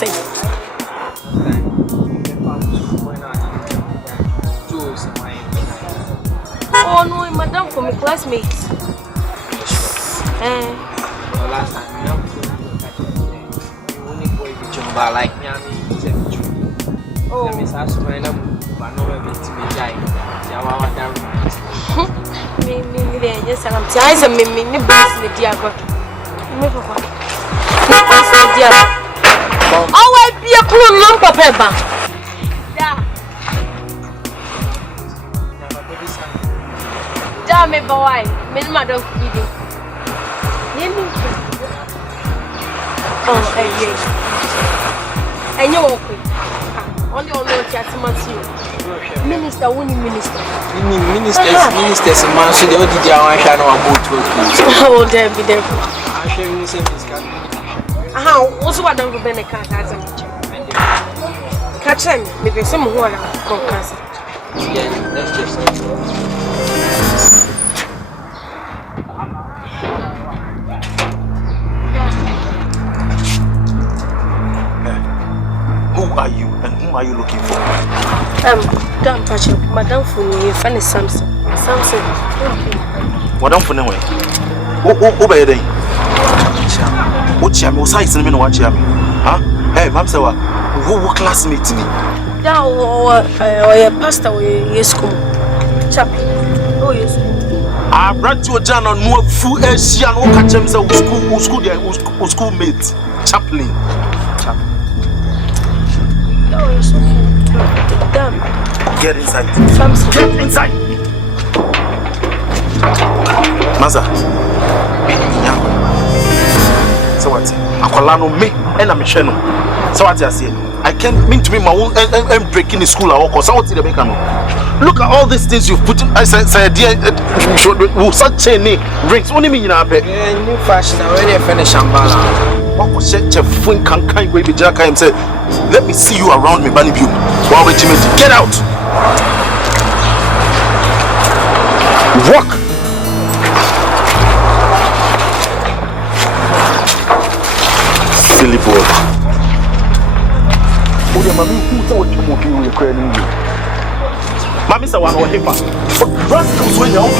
say. Oh no, madam, for my classmates. Last time, you only boy with Jumba like me, oh, Miss Asumana, but no one to be dying. Yes, I'm tired of me, the diagram. Oh, I be a cool lump of pepper. Damn it, boy, madam, oh, and you okay? Only on what you Minister, winning minister. Ministers, man, so they all did their one shine on boat. Oh, there be there. I'm sharing the same as how also what don't go be a car as a catch them, maybe some who are on cancer. Yeah, that's just Who are you and whom are you looking for? Damn, Pacha, Madame Funi, Fanny Samson. Samson. Madame Funi, who by day? What you was saying to me, what you huh? Hey, Mamsa, who classmate me? Yeah, or a pastor, or yes, chaplain. Oh, yes. I brought you a John on no fool as young, who catch himself schoolmate, chaplain. Oh, yes. Damn. Get inside. Samson. Get inside. Maza. So what? Akolano me and I'm Sheno. So what I say? I can't mean to be my own and breaking the school or cause I want to the Becano. Look at all these things you've put in. I said, dear, such a name rings only me in our bed. New fashion already finished. What was such a fun can't wait with Jack and said, let me see you around me, Bunny View. While we get out. Walk. Silly boy. Oh, yeah, mommy, who's what you want to crying? Mommy, so one or him. Run comes when you're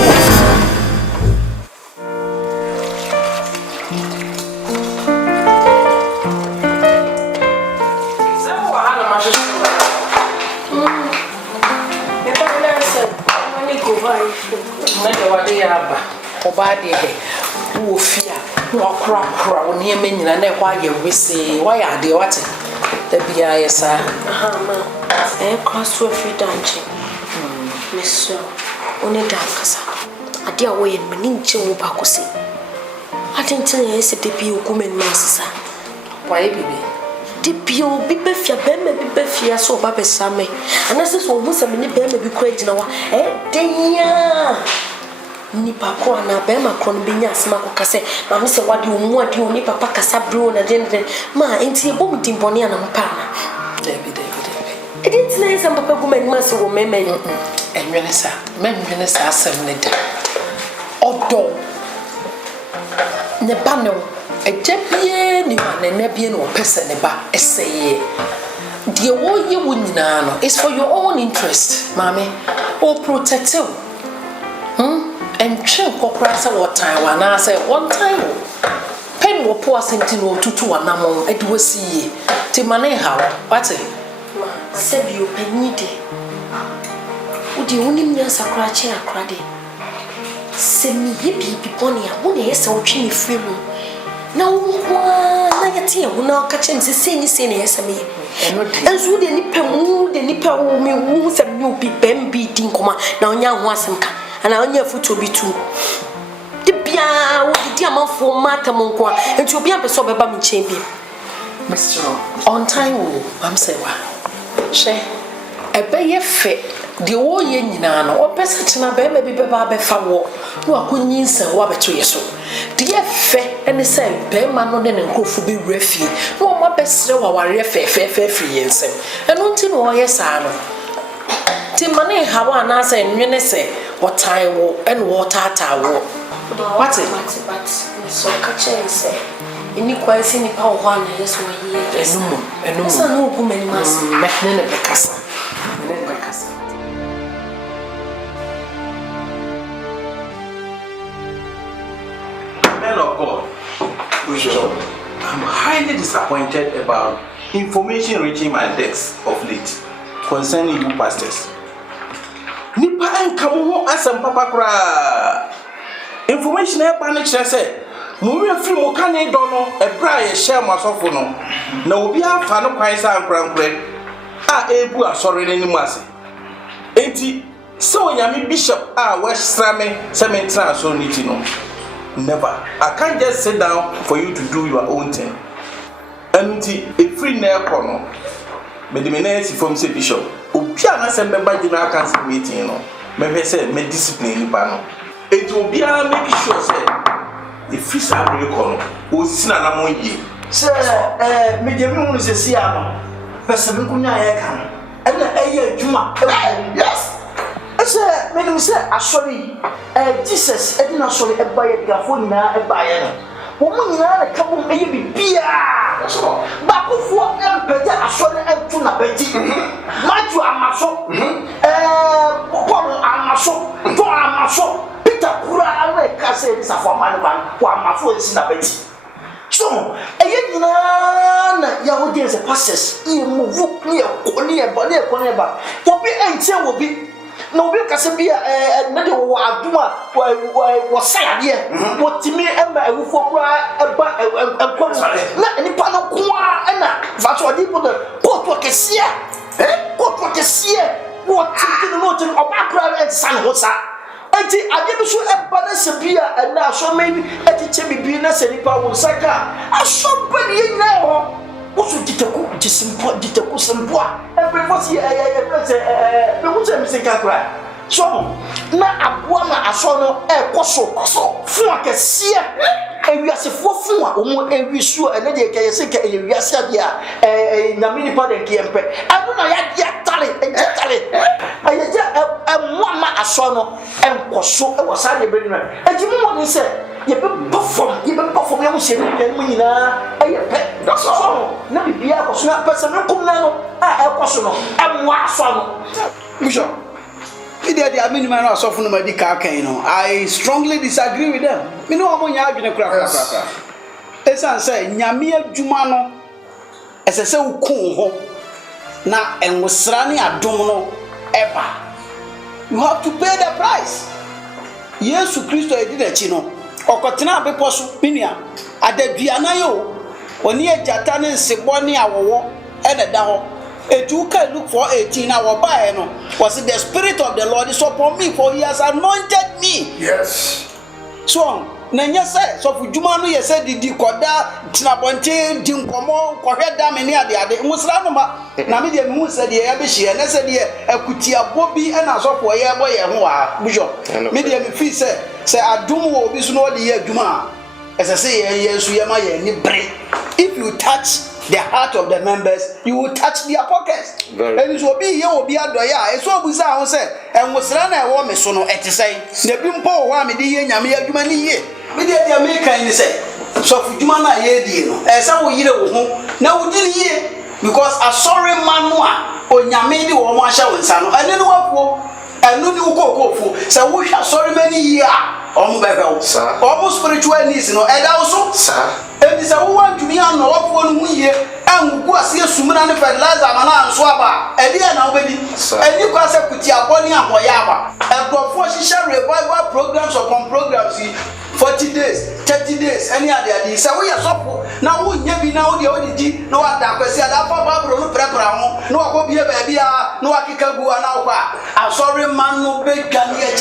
Obade who fear no crack when you mean and why you say why are they what the BIS cross to a free dungeon. Miss only dancers. A dear way in Meninche Wopacosi. I didn't tell you the Pio woman master. Why, baby? The Pio be befia, Bemme be befia, so Papa Sammy, and this is what was a minute Bemme be crazy now. Dear. Nipa kwa na bema kron binya asema ko kase ma me se wade omu ade oni papa kasa bro na den ma enti e bom timpone na mpa na David e didn't say some papa go man ma se wo meme enwene sa asem ne da odo ne ba ne ejebie ni ma ne bie no pese ne ba eseye die wo ye wo nyina no is for your own interest mama o protect you and chin corporate what time when I say one time pen will pour something or two to an among it was see to money how what's it said you penny day would you only mean a scratch a cruddy send me yippee pony I won't hear so chin free room now I tea will not catch him the same yes me and so the nipper me wounds and you be ben beating coma now young was some and I only foot to be too. The Pia would be a month for Matamonqua, and to be a person of Bammy champion. Mr. On time, I'm saying, she a bay fit the old yen or person a baby be baby for war, who are good news and what betray so. Dear fair and the same, bear man on and go for be refuge, no my best so our fair free and same, and until no yes, I know. Money, how I say, and say what I will and what I will. What is but so catch and say, Any quite any power one, yes, or yes, no, so no woman must make none of the castle. Men of God, Bishop, I'm highly disappointed about information reaching my desk of late concerning you pastors. Nipa enkamu asem papa kra. Information e pa ne kire se mo wi afiri mo ka ne do no ebra ye share mo asofo no na obi afa no kwan sa ankrankre a ebu asori ne nimu ase. Enti so nyame bishop a wesra me cemetery so niti no. Never. I can't just sit down for you to do your own thing. Enti e free na ekono. Me de me na si from say bishop. Obi ana se member general council meeting no. Me say me discipline nipa no. Enti obi ana make sure say e free sa break kono. O sina na mo yi. Sir, me de me hu se si ano. Pese me kunya ye kan. Ena eye adwuma. Yes. Sir, me say asori Jesus edina asori eba ye gafo na eba ye no. Wo mu nyina na ka bom eye bibia. Ba ko fo empede asori entu na beti. Maju amaso. Paul amaso. To amaso. Peter kura awe ka se ni safoma ne ban. Wa amaso esi na beti. So, eye nyina na Yahudi as a pastors, e move ni e ko ni e ba. Wo bi enche wo bi no be kase bia na de wo aduma wo sayade wo timi emba ewufo kura eba enkom na nipa no koa na va so di po de koto kesie wo timi no tin oba kura e san ho sa enti ade bi so eba na se bia na so maybe eti che bibi na se nipa wo saka aso ba ni nyina ho wo so diteku sempo every force me who me say kakra so na aboa ma aso no koso fu akese ewiasefo fu a omo ewisu ene de ke yese ke ewiase ade a nyame ni pa de ke empe ado na ya tale ayaja mo ma aso no enkoso e wasa de be no ejimi mo ni se ye be perform ya mo se ni mo nyina pe so na bibia koso na pese me kum na no koso no mo aso no Bishop, I mean, man, I saw from the car. I strongly disagree with them. You know, I'm going to crack. As I say, Nyamia Jumano, as I say, Kunho, now and was running a domino ever. You have to pay the price. Yes, to Christo, I did a chino, or Cotina Beposu, Pinia, at the Dianayo, or near Jatane, Sebonia, or and a down. You can look for 18 hour by was the Spirit of the Lord is upon me, for he has anointed me. Yes. So, Nanya said, so for Jumanu, you said, did you call that Tinabonte, Dinkomo, Correda, many of the other Muslanoma, Namidi Musa, the Abishi, and I said, a Kutia Bobby, and I saw for a boy who are Bishop. Medium fee say, Adum will be no the year Juma. As I say, yes, we are if you touch the heart of the members, you will touch their pockets. And it will be here, will be at the year. It's what we say, and was run a woman so no at the same. The Bimpo, one, the Yamia, Jumani, we did the American say. So for Jumana, as I will eat now we didn't hear because a sorry manua or Yamidi or Masha and Sano. I didn't know and no new cocoa, so we shall sorry many years. Almost spiritual needs, no, and also, sir. And it's a woman to be on one year and go see a Sumana fertilizer and swaba, and dear nobody, and you can say put your body and Wayaba. And for 4 shall revival programs upon programs 40 days, 30 days, any other day. So we are so now we never know the ODG, no attack, I said, no prepare, no I go be a baby, no I can go an hour. I'm sorry, man, no big gun yet.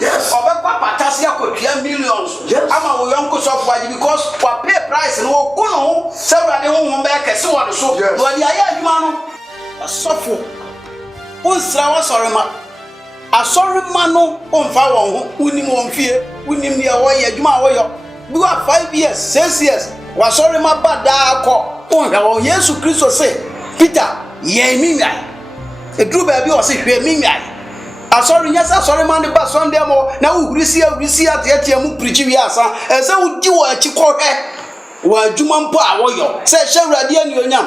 Yes. Papa Tassia could hear millions. Yes. I'm a young software because for pay price and no kuno, several home back as so on the soap. But the idea, man, a software. Unslawa sorry, man. A sorry man, on fire, winning one fear, winning me away, Juma Wayo. You are 5 years, 6 years. Was sorry, my bad call. Oh, yes, Christo say, Peter, ye me, a true baby or say, me. Sorry, yes, sorry, man, the bus on them. Now we see at the ATM preaching. Yes, and so would you a chico. wa adwuma mpo a woyɔ sɛ hyɛ awurade ani onyam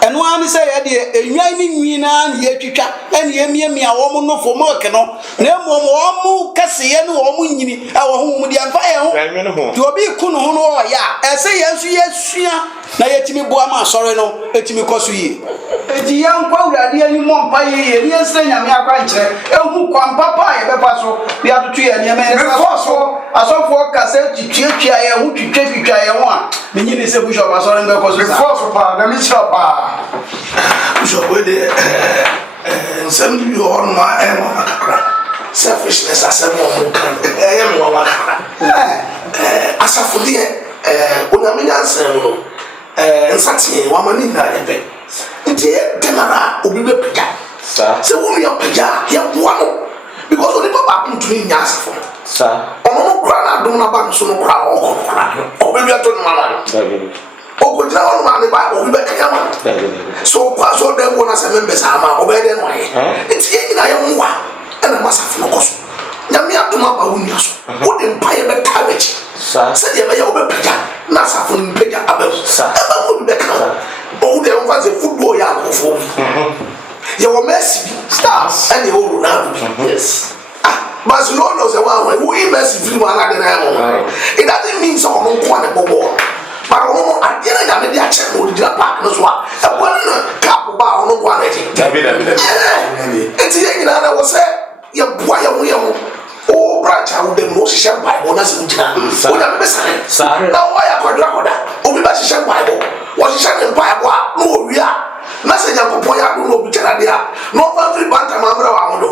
ɛno ani sɛ yɛ de enwan ni nwina na yɛ twitwa ɛne yɛ miamia wɔn no fo milk no na mmom wɔn kɛseyɛ no wɔn nyini a wɔn ho de amfa yɛ ho de obi ku no ho no ɔyɛ a ɛsɛ yɛn nso yɛsua na yɛtimi boa ma asɔre no ɛtimi kɔ so yie eti yɛn nkɔ awurade ani mmɔ mpa yie ne yɛsrɛ nyame akwankyerɛ ehu kwan papa a yɛbɛfa so bi atoto yɛ nneɛma yɛn asɔfoɔ kasa twitwatwa yɛn ho twitwa yɛn ho a menyi ne sɛ bishop asɔre no bɛkɔ so sa before so pa na me kyerɛ pa bishop we de nsɛm bi wɔ hɔ no ma ɛma kakra selfishness asɛm wɔ mo kan ɛyɛ me wɔ kakra asafo deɛ onyame nyansɛm no nsate wama ne nyinaa yɛpɛ nti general obi bɛpagya sɛ wo nua pagya yɛboa no because onipa baako ntumi nya asafo no ɔno no kora no adom no ba no so no kora ɔkɔ no kora ɔbɛbi ato no ma no ɔkɔgyina hɔ no ma ne ba obi bɛkanya ma so ɔkɔa sɛ ɔda buo no sɛ members ama ɔbɛyɛ dɛ no ayɛ nti yɛ nyina yɛwowa ɛna ma asafo no kɔ so nyame adom aba wo nua so wode mpayɛ bɛtaa bɛkyi sɛdeɛ ɛbɛyɛ wobɛpagya na asafo no mpagya aba ɛbɛmu bi bɛka ho ɔwo deɛ womfa sɛ football yɛ akɔfoɔ bi yɛwɔ Messi stars ɛne ɛwɔ Ronaldo bi Barcelona was a one who invests in another animal. It doesn't mean so on one ball. But I didn't have a channel with the partners. A one cup of bar on one. It's the other was said, your boy, oh, branch out the most share Bible as in China. What I'm missing. Now, why I could drop that? Only by share Bible. Was sharing Bible? No, we are. Message of Poya do no bicara dia. No every banta mamra wa modo.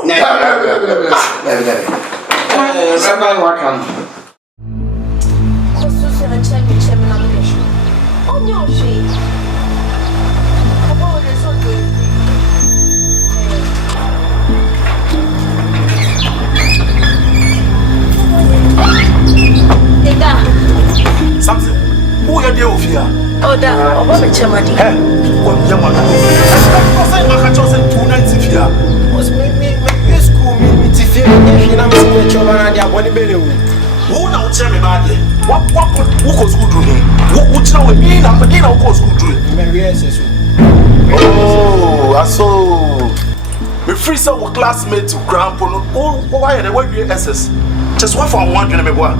Rabbi welcome. Kosu se chemi na mbeshi. Onyo shi. Obo le so do. Ega. Something. Who you dey ofia? Oh da, obo me chema di. What you want? I say I can just 2 nights if you are. Was me school me tifie me na me se choba na dia boni bele wo. Who now tell me about it? What who go school do me? Who tell me na me na go school do? Me we SS. Oh, I saw. Me free some classmates to grandpa no. Oh, why they we SS? Just one for one me boy.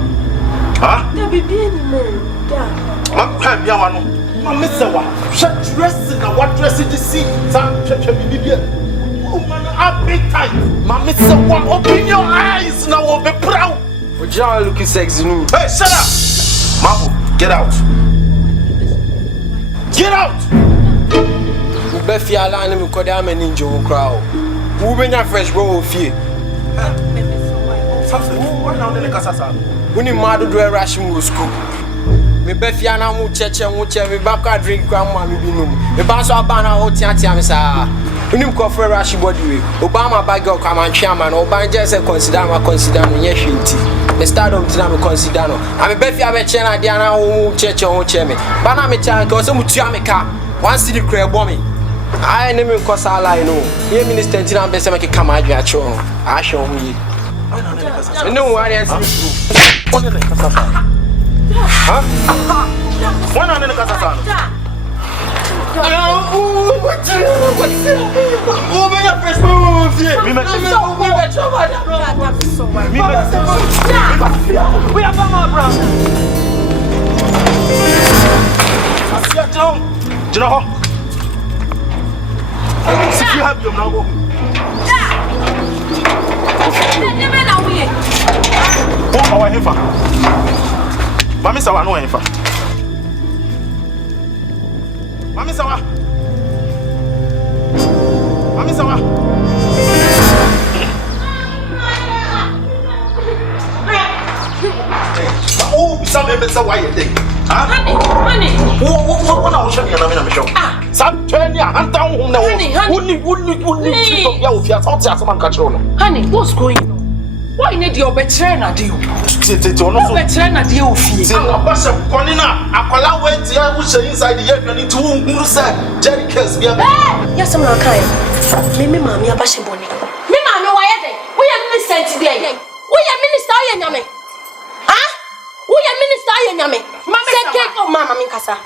Huh? Da bibi ni mo. Da. Ma pa bia wa no. Ma me se wa. Hwe dress na what dress you see? Sa hwe bibi. Woman appetite. Ma me se wa open your eyes now o be proud. Ojia looking sexy no. Hey, shut up. Mabu, get out. Get out. Be fiala na me koda ma ninja wo kra o. Wo benya fresh go ofie. Something. What now the kasasa? Woni madu do rush mu school. Me be fia na mu cheche me ba ka drink kwa ma me binum. Me ba so aba na ho tia me sa. Woni ko for rush body we. Obama bag o kwa man twa ma na oban je say consider no nye hwenti. Me start on tina me consider no. A me be fia be che na dia na ho cheche me. Ba na me chan ka so mu tua me ka. One city cra bo me. I ne me ko sa line no. Ye minister tina be say me ka ma adwa cho no. A hwe ho yi. No worry, I'm What the kasasa? Huh? One on the kasasa. Oh, my God, fresh move. We are my brother. Do you know how? If you have your now. Oh, our heifer. Mami sawa no heifer. Mami sawa. Mami sawa. Oh, bisa bebe sawa ye dey. Ah? Honey. Wo na wo hwe na me na me hwe. Ah, sa twani a anta ho na wo. Wuni to bia wo fia sa oti asema nka kire no. Honey, what's going on? Why need your betrayal na dey? Ono so betrayal na dey ofie. Say na basa koni na akwala wait ya wo she inside the yard ni to hunu say Jerry case bia. Yes, I'm not kind. Me maami abashe boni. Me maami wa ye dey. We are minister today. We are minister ye nyame. Ah? We are minister ye nyame second oh mama min kasa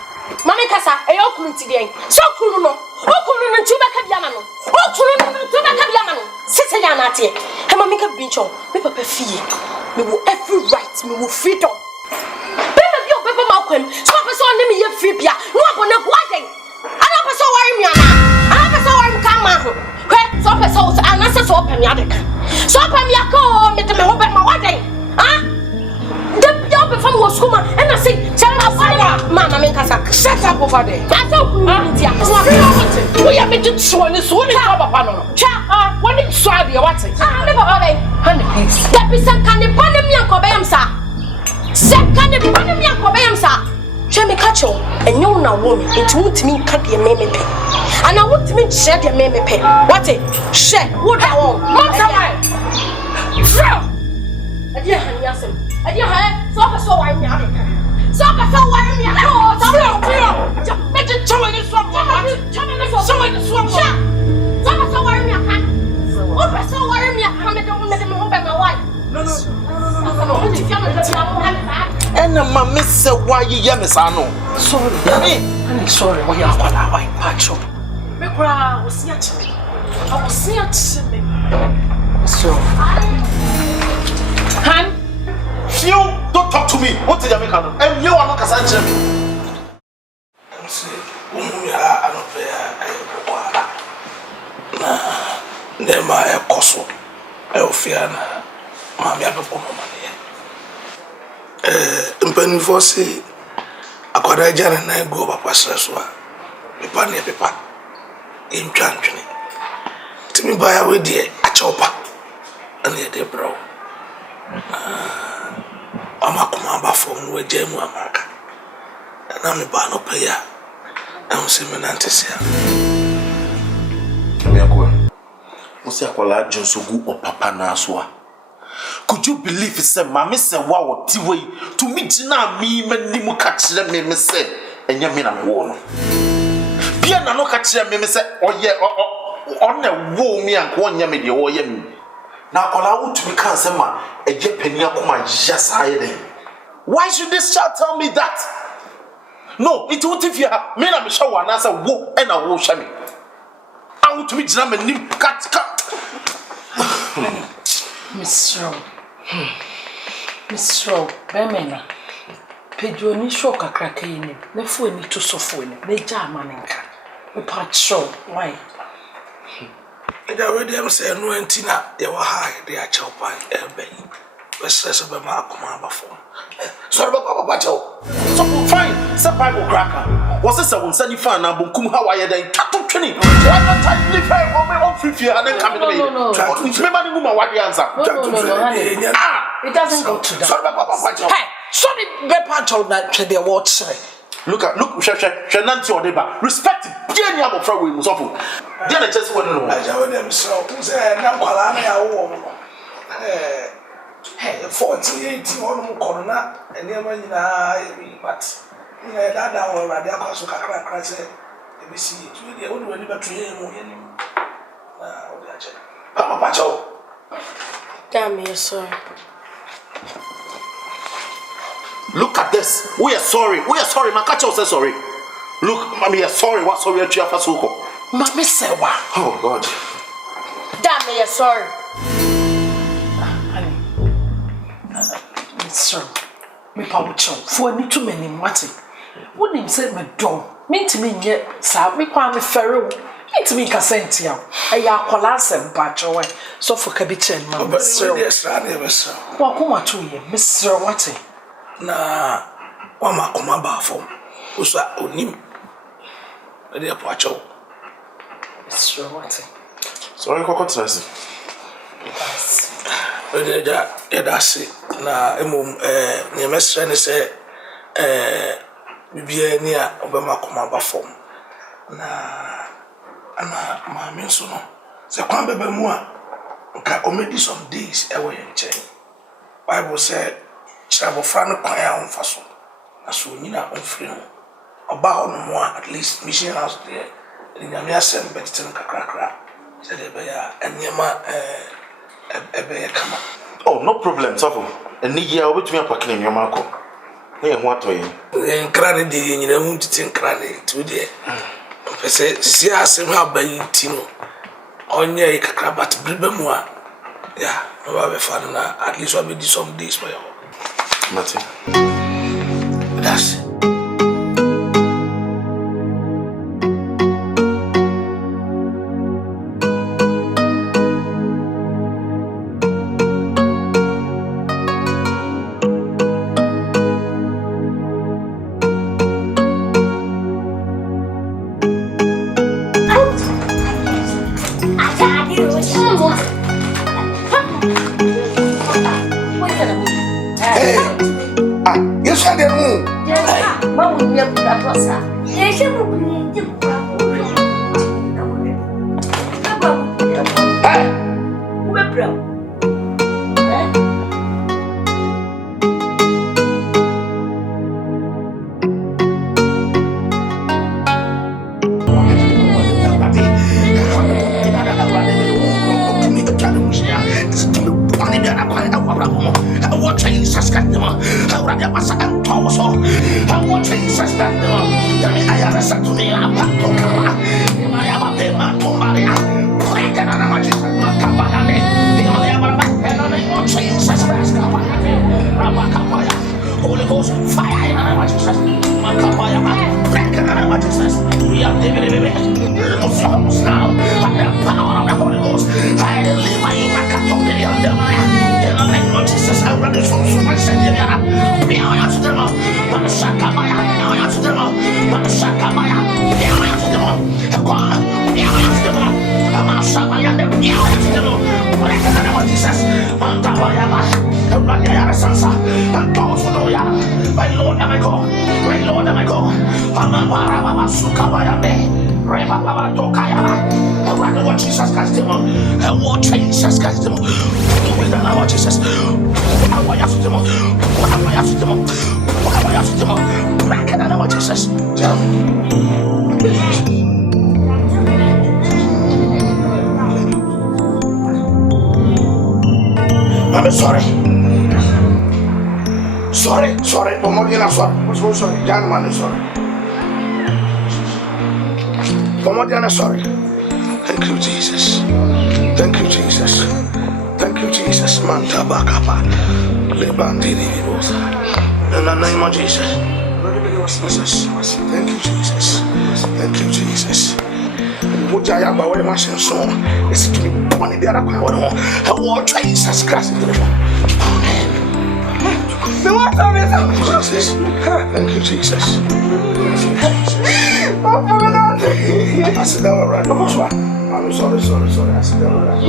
mama kasa e yo kunu ti den so kunu no okunu no nti beka bia ma no okunu no nti beka bia ma no sese ya na ate e mama min ka bincho me papa fie me wo every right me wo freedom bebe bi obebe ma kwem so papa so ne me ye free bia no abone ko aden ana papa so wari mi ana papa so wari ka ma ho he so papa so ana se so papa mi ade ka so papa mi aka o me te me ho be ma waden from was school and I say, tell my father, Mamma Minkasa, shut up over there. That's how we are making sworn is one upon when it's swabby or what's it? I never honey, that be some kind of pandemic and cobamsa. Second pandemic and cobamsa. Jamie Catcho, and you know woman, it won't mean cut your meme pay. And I want to mean shed your meme pay. What it? Shed, what I want. I dear honey, yes. I dear her, so I am not. So I am not. So make it show in the swamp. So in the swamp. So I am not. Oh, so I am not. I'm going to make my wife. No. And my miss, why you Yamisano? Sorry, I'm sorry. Why are you Pacho? I was yet. So, Han. You don't talk to me. What did you make? And you are not a sanction. I don't pay. Then my coso. Elfiana. Mammy, I don't come money. Penny for see. I got a jar and I go up a saswa. Paper near paper. In country. To me by a way, dear, a chopper. And yet, they bro. Amakumaba phone we jemu amaka na me ba no paya am se me nantesia me akwa musi akwala jonsogu opapa na so a could you believe say mama say wa wo ti we to me gina mi manim ka kire me say enya me na me wo no bia na no ka kire me say oye on na wo mi anko onya me de wo ye mi na akwala wo to me kan say ma eje pani akoma yasa ye. Why should this child tell me that? No, it won't if you have me na me show one answer wo and I will show me. I want to meet them and nim cat. Miss Rowe, Bemena. Pedro ni shock a crack in him. No fool need to suffer in it. They jam maninka. A part show. Why? I already am saying no antina, you were high, they are chopping airbay. Let's about my command phone. Sorry about Bajo. So fine, some Bible cracker. Was this a one sunny fan? I'm Bunkum Hawaii, then cattle training. Why not I leave her on my own free fear and then come to me? Remember the woman, what the answer? It doesn't go to that. Sorry about Bajo. Hey, sorry, Bepa told that to their watch. Look, Shananti or Deba. Respect the name of Frau was awful. Then I just want to know. I told them so. Hey, 48 on corner, and never in but that down already. I was crack. Let me see it. The only one never train. Papa Pacho. Damn me, sorry. Look at this. We are sorry. Makacho says sorry. Look, mommy, are sorry. What sorry at you for Suko? Mammy said what? Oh, God. Damn me, sorry. Sir, me paucho for me too many mati. Wouldn't him say me dom. Mean to me yet, sir, me kwame ferro. Mean to me casentia. A yakolasem pacho, so for cabichen, man. But sir, yes, I never saw. What come at you, Mr. Watty? Na, Wama come about for Usa Unim. A dear pacho. Mr. Watty. Sorry, Cocotas. That's it. Na near Mestre say, Bibia near Obama come about form. Na my mensono. Say, come baby more. Okay, already some days away in chain. Bible said, Travel Frano Quaya on Faso. As soon you know, on free. About no more, at least, mission house there. In the mere send better than Cacra. Said Ebea and Yama. Oh, no problem, Sofo. And Nigia will be to me a packing in your marco. what way? Cranny, you know, to think cranny to the see us how by Tino. On your crabat, Bribemwa. Yeah, no, fun at least I'll be some days for you. Nothing. That's Yes, I do. Holy Ghost, fire in the name of Jesus. Break in the name of Jesus. We are loose now by the power of the Holy Ghost. I deliver you, my Catholic, in the name of Jesus. I ready from so much. We are to them. Shakamaya, we are to them. Shakamaya, we are to them. We are to them. Shakamaya, we are to them. Break in the name of Jesus. Mantabaya, Radia Sansa, and Tosoya, my Lord and my God, my Lord and my God, Amapara Sukabaya, Reba Tokaya, and what Jesus cast him on, and what Jesus cast him on, with the name of Jesus. What am I asking them? What am I asking them? What am I asking them? Back in the name of Jesus. I'm sorry. Sorry, Pomodiana, sorry, young man is sorry. Pomodiana, sorry. Thank you, Jesus. Thank you, Jesus. Thank you, Jesus. Manta Bakapa. Lebandini. In the name of Jesus. Thank you, Jesus. Thank you, Jesus. Mujaya Bawe Machine song. It's to be born in the other power. I want Jesus Christ. Jesus. Thank you, Jesus. I said that right. I'm sorry. I said that right.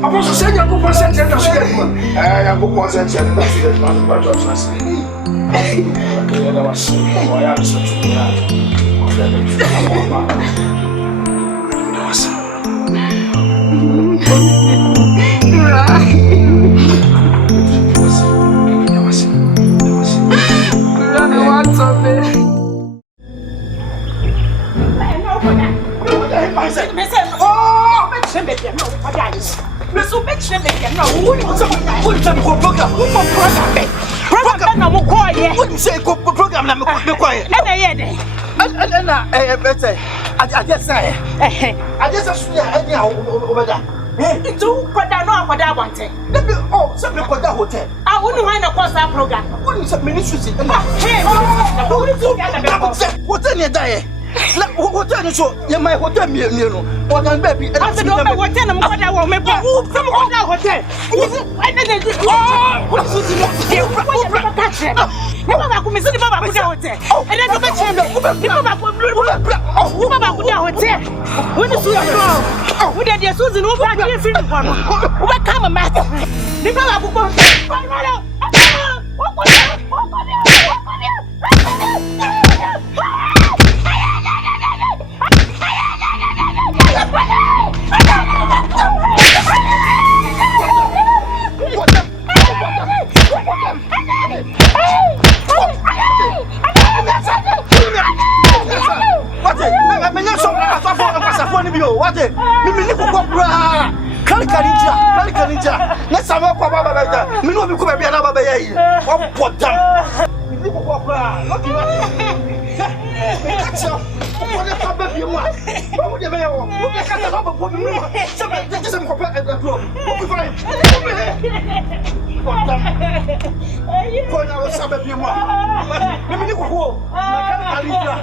I'm supposed to say you go for sentence. I am go for sentence. What are you so? You might hotel me, you know. What I'm baby. I said, no, what tell them what I want me. Come on, hotel. I didn't do what is it? You catch it. Never come to the Baba hotel. And then the Baba hotel. When you see a girl, who did your Susan over here? What come a matter? The Baba Ninja. Let's have a papa. Me no be come be na baba yi. What bottom. Me go go kra. Not me catch you. What the papa be mo. What would you be wo? Who be catch up for me? Some papa e do. Who be fine. Bottom. Ko na wo sabe be mo. Me ni go go. Na Ninja.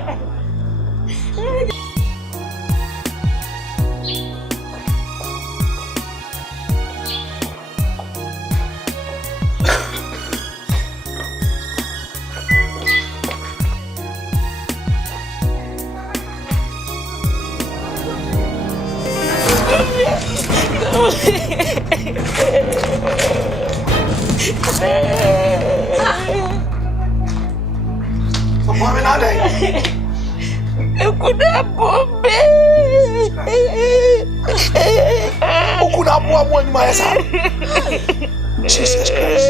Jesus Christ.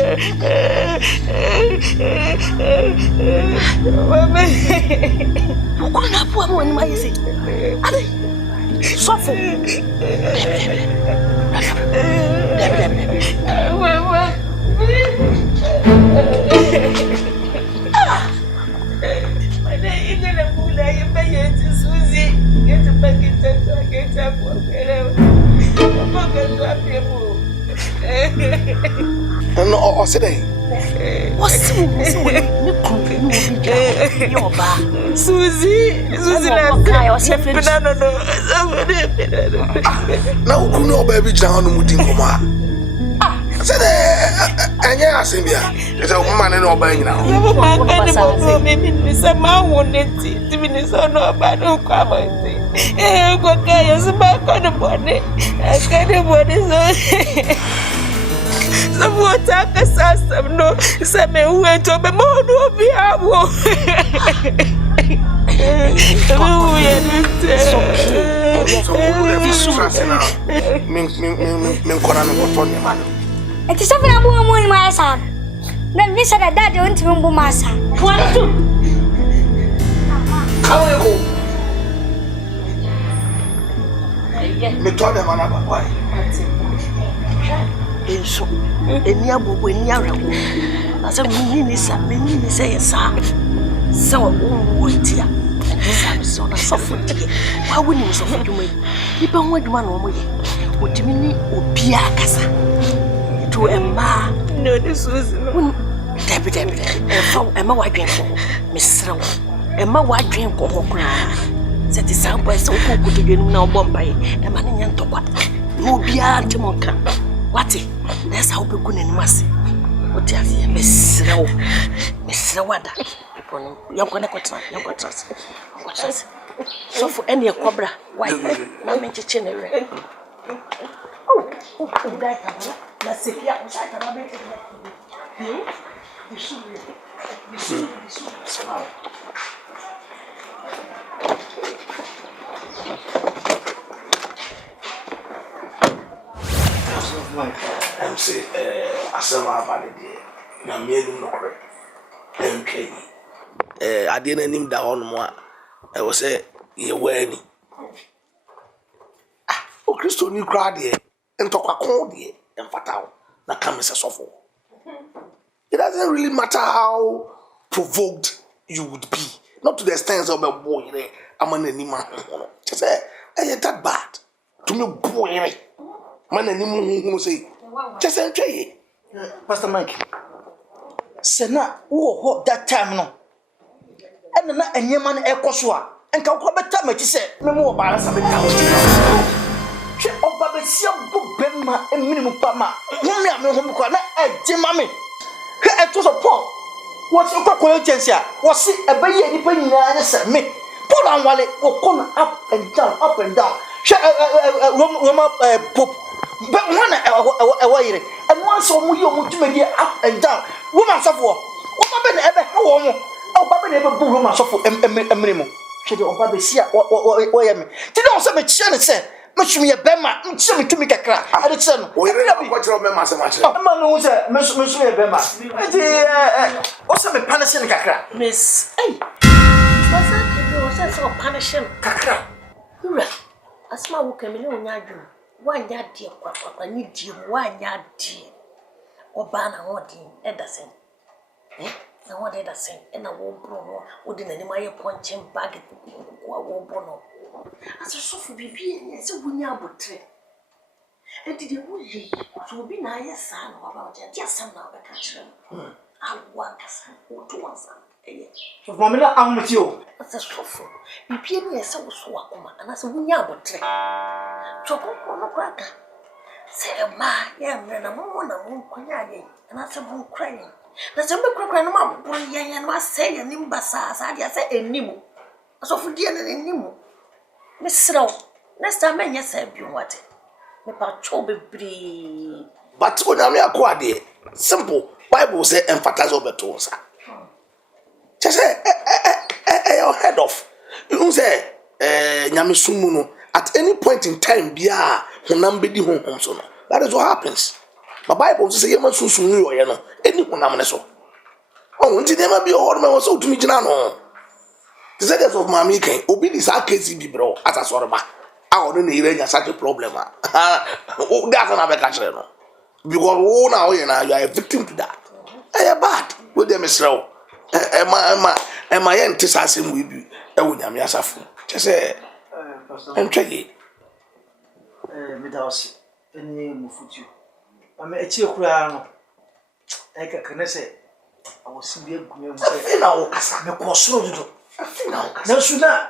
No, today. What's Susie, no, no, baby, John, Mutin. I said, and yeah, Sylvia, there's a woman in all by now. Some man wanted to be so no bad, no comment. Eh, what guy is back on the body? I can't do what is some water, some no, some went to be more to be able. It is something I'm going my son. Then we said that they went to Mumasa. Me told them about why. So, any abu when you are as a mini say, sir. So, what here? This is suffer. Why wouldn't you suffer to me? People want one or more. What do you mean, Opiacasa? To a ma, no, this was Debbie, and my white drink for Miss Row, and my white drink for her. Set the sound by so good to get no bombay, and money and to what? No beyond Timonka. What? That's how we couldn't mercy. What have you, Miss Row? Miss Rowada? You're going to got us. So for any cobra, why? I meant to change it. Oh, that. Let's see here. I'm say, I said, my dear, I'm meaning no correct. Okay. I didn't name that on more. I was say, you're wearing. Oh, Christo, you cried here and talk a cold here and fatal. Now come as a software. It doesn't really matter how provoked you would be. Not to the extent of a boy, I'm an enemy. Just say, hey, that bad. To me, boy, man, any who say, just enjoy. Pastor Mike. Sena, who that time no. And na enye man e kwoswa. Enka kwa beta machi se me mo ba sa beta. Hwe oba be sia bo bemma emini pa ma. Humi a me ho kwa na eje ma me. Hwe eto so Paul. What you kwa Corinthians a. Wo se ebeye nipa nyina ne se me. Paul anwale wo come up and down. Hwe Roma Pope. But one away, and once or more you up and down. Woman suffer. Woman ever home. Oh, Papa never boo woman suffer a minimum. Should you Papa see what am I? Did also make Shannon say, much me a bema, show me to make a crack. I did son. What your member so much? A man who said, Miss Bema. Also, a punishing crack. Miss, what's that? So punishing crack. As my work, a million yard. wanya die kwa ni die wanya die oba na hodin edasen na wode edasen na wo bro no wode nanim aye ponche bag kwa wo bro no aso sofu bibi ne se wunya abotre edide wo yi so bi na aye sa na baba oje dia sam na be ka kire awa kasa wo to wansa so mama na amti o aso sofu bibi ne se wo so akoma ana se wunya abotre choko no kwaka SERWAA ya mna mo na mo kwanya ye ana se mo kran na se me krakra na ma bo ye na se ye ni mbasa sa dia se enimu aso fudie na enimu me sraw next time enye se bi wate me pa cho bebre but onyame akwade simple bible say emphasize obeto sa just say your head off you say nyame sumu no at any point in time bia honam bedi honhom so no that is what happens. The bible says you must soon you know any honam so oh nti dem be o me so tumi gina no the secrets of MAAME can obi this case bi bro at asorba a ono na ire nya such a problem oh that's an abeka chere no because oh now you are a victim to that bad with them israel am I antisasem we bi e wo nyame asafo say Entregi. Medals, any mufutu. I may achieve crown. I can say, I was simply a good say, no crossroad. No sooner.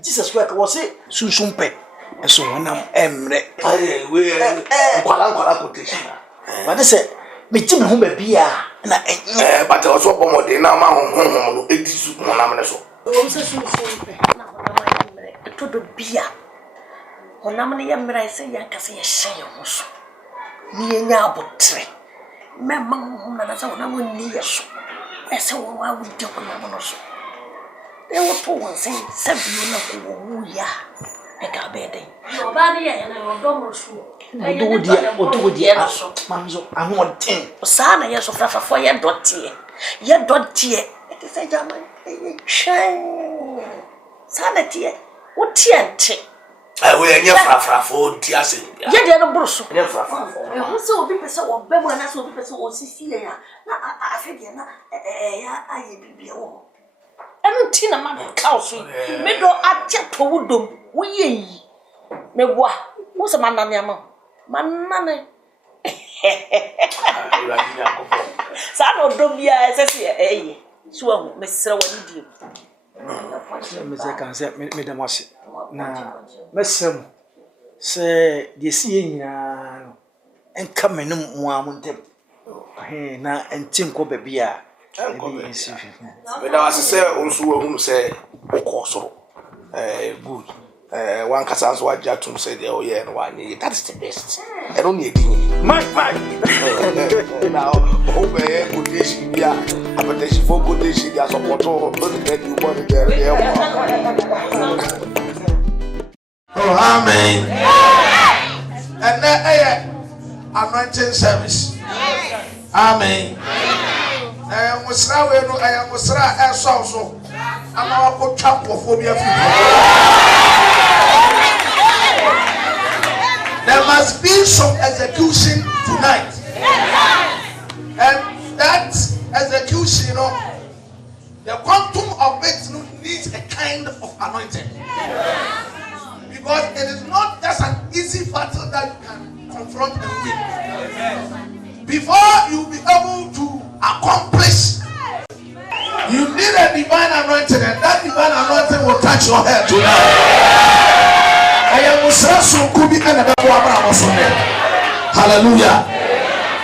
Jesus Christ was it, soon pay. And so when I'm emre, we are quotation. But I said, me Jim home beer, and I but I was one more day now, my it is one amneso. Todo bia honam ne yemra se yankase ye hye ho ni enya abotre memma honam na se honam ni yeso ese wo wa wudi honam no so e wo to won se sabio na ko wo ya e ka be den oba ne ye na odo mo so odo di aso mamzo ahoten sa na yeso frafafo ye dotie e se jama e hye sa na tie Utiente. We are near for Tiasin. Yet, no brusso. I also be person or Bemo and also be person or Cecilia. I feel I be a woman. And Tina man, council, middle at Chatwoodum, we me wa, what's a man on man, Son of Dobia, says, so, Miss Serwaa. Mr. Can say, Madam was na Messam say, the seeing and coming no one them. Na and Tinko Babia. But I was say, also, whom say, Ocoso, good. One Cassans what Jatum said, oh, yeah, and one year. That's the best. I don't need my now, over good dish, yeah, but there's for good dish, there's a bottle, but you want it there. Oh, amen. And then, anointing service. Amen. I was also. I'm not champophobia. There must be some execution tonight. And that execution, the quantum of it needs a kind of anointing. Because it is not just an easy battle that you can confront and win. Before you be able to accomplish, you need a divine anointing, and that divine anointing will touch your head tonight. I am so could be another one. Hallelujah.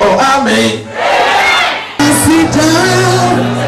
Oh, amen. Sit down.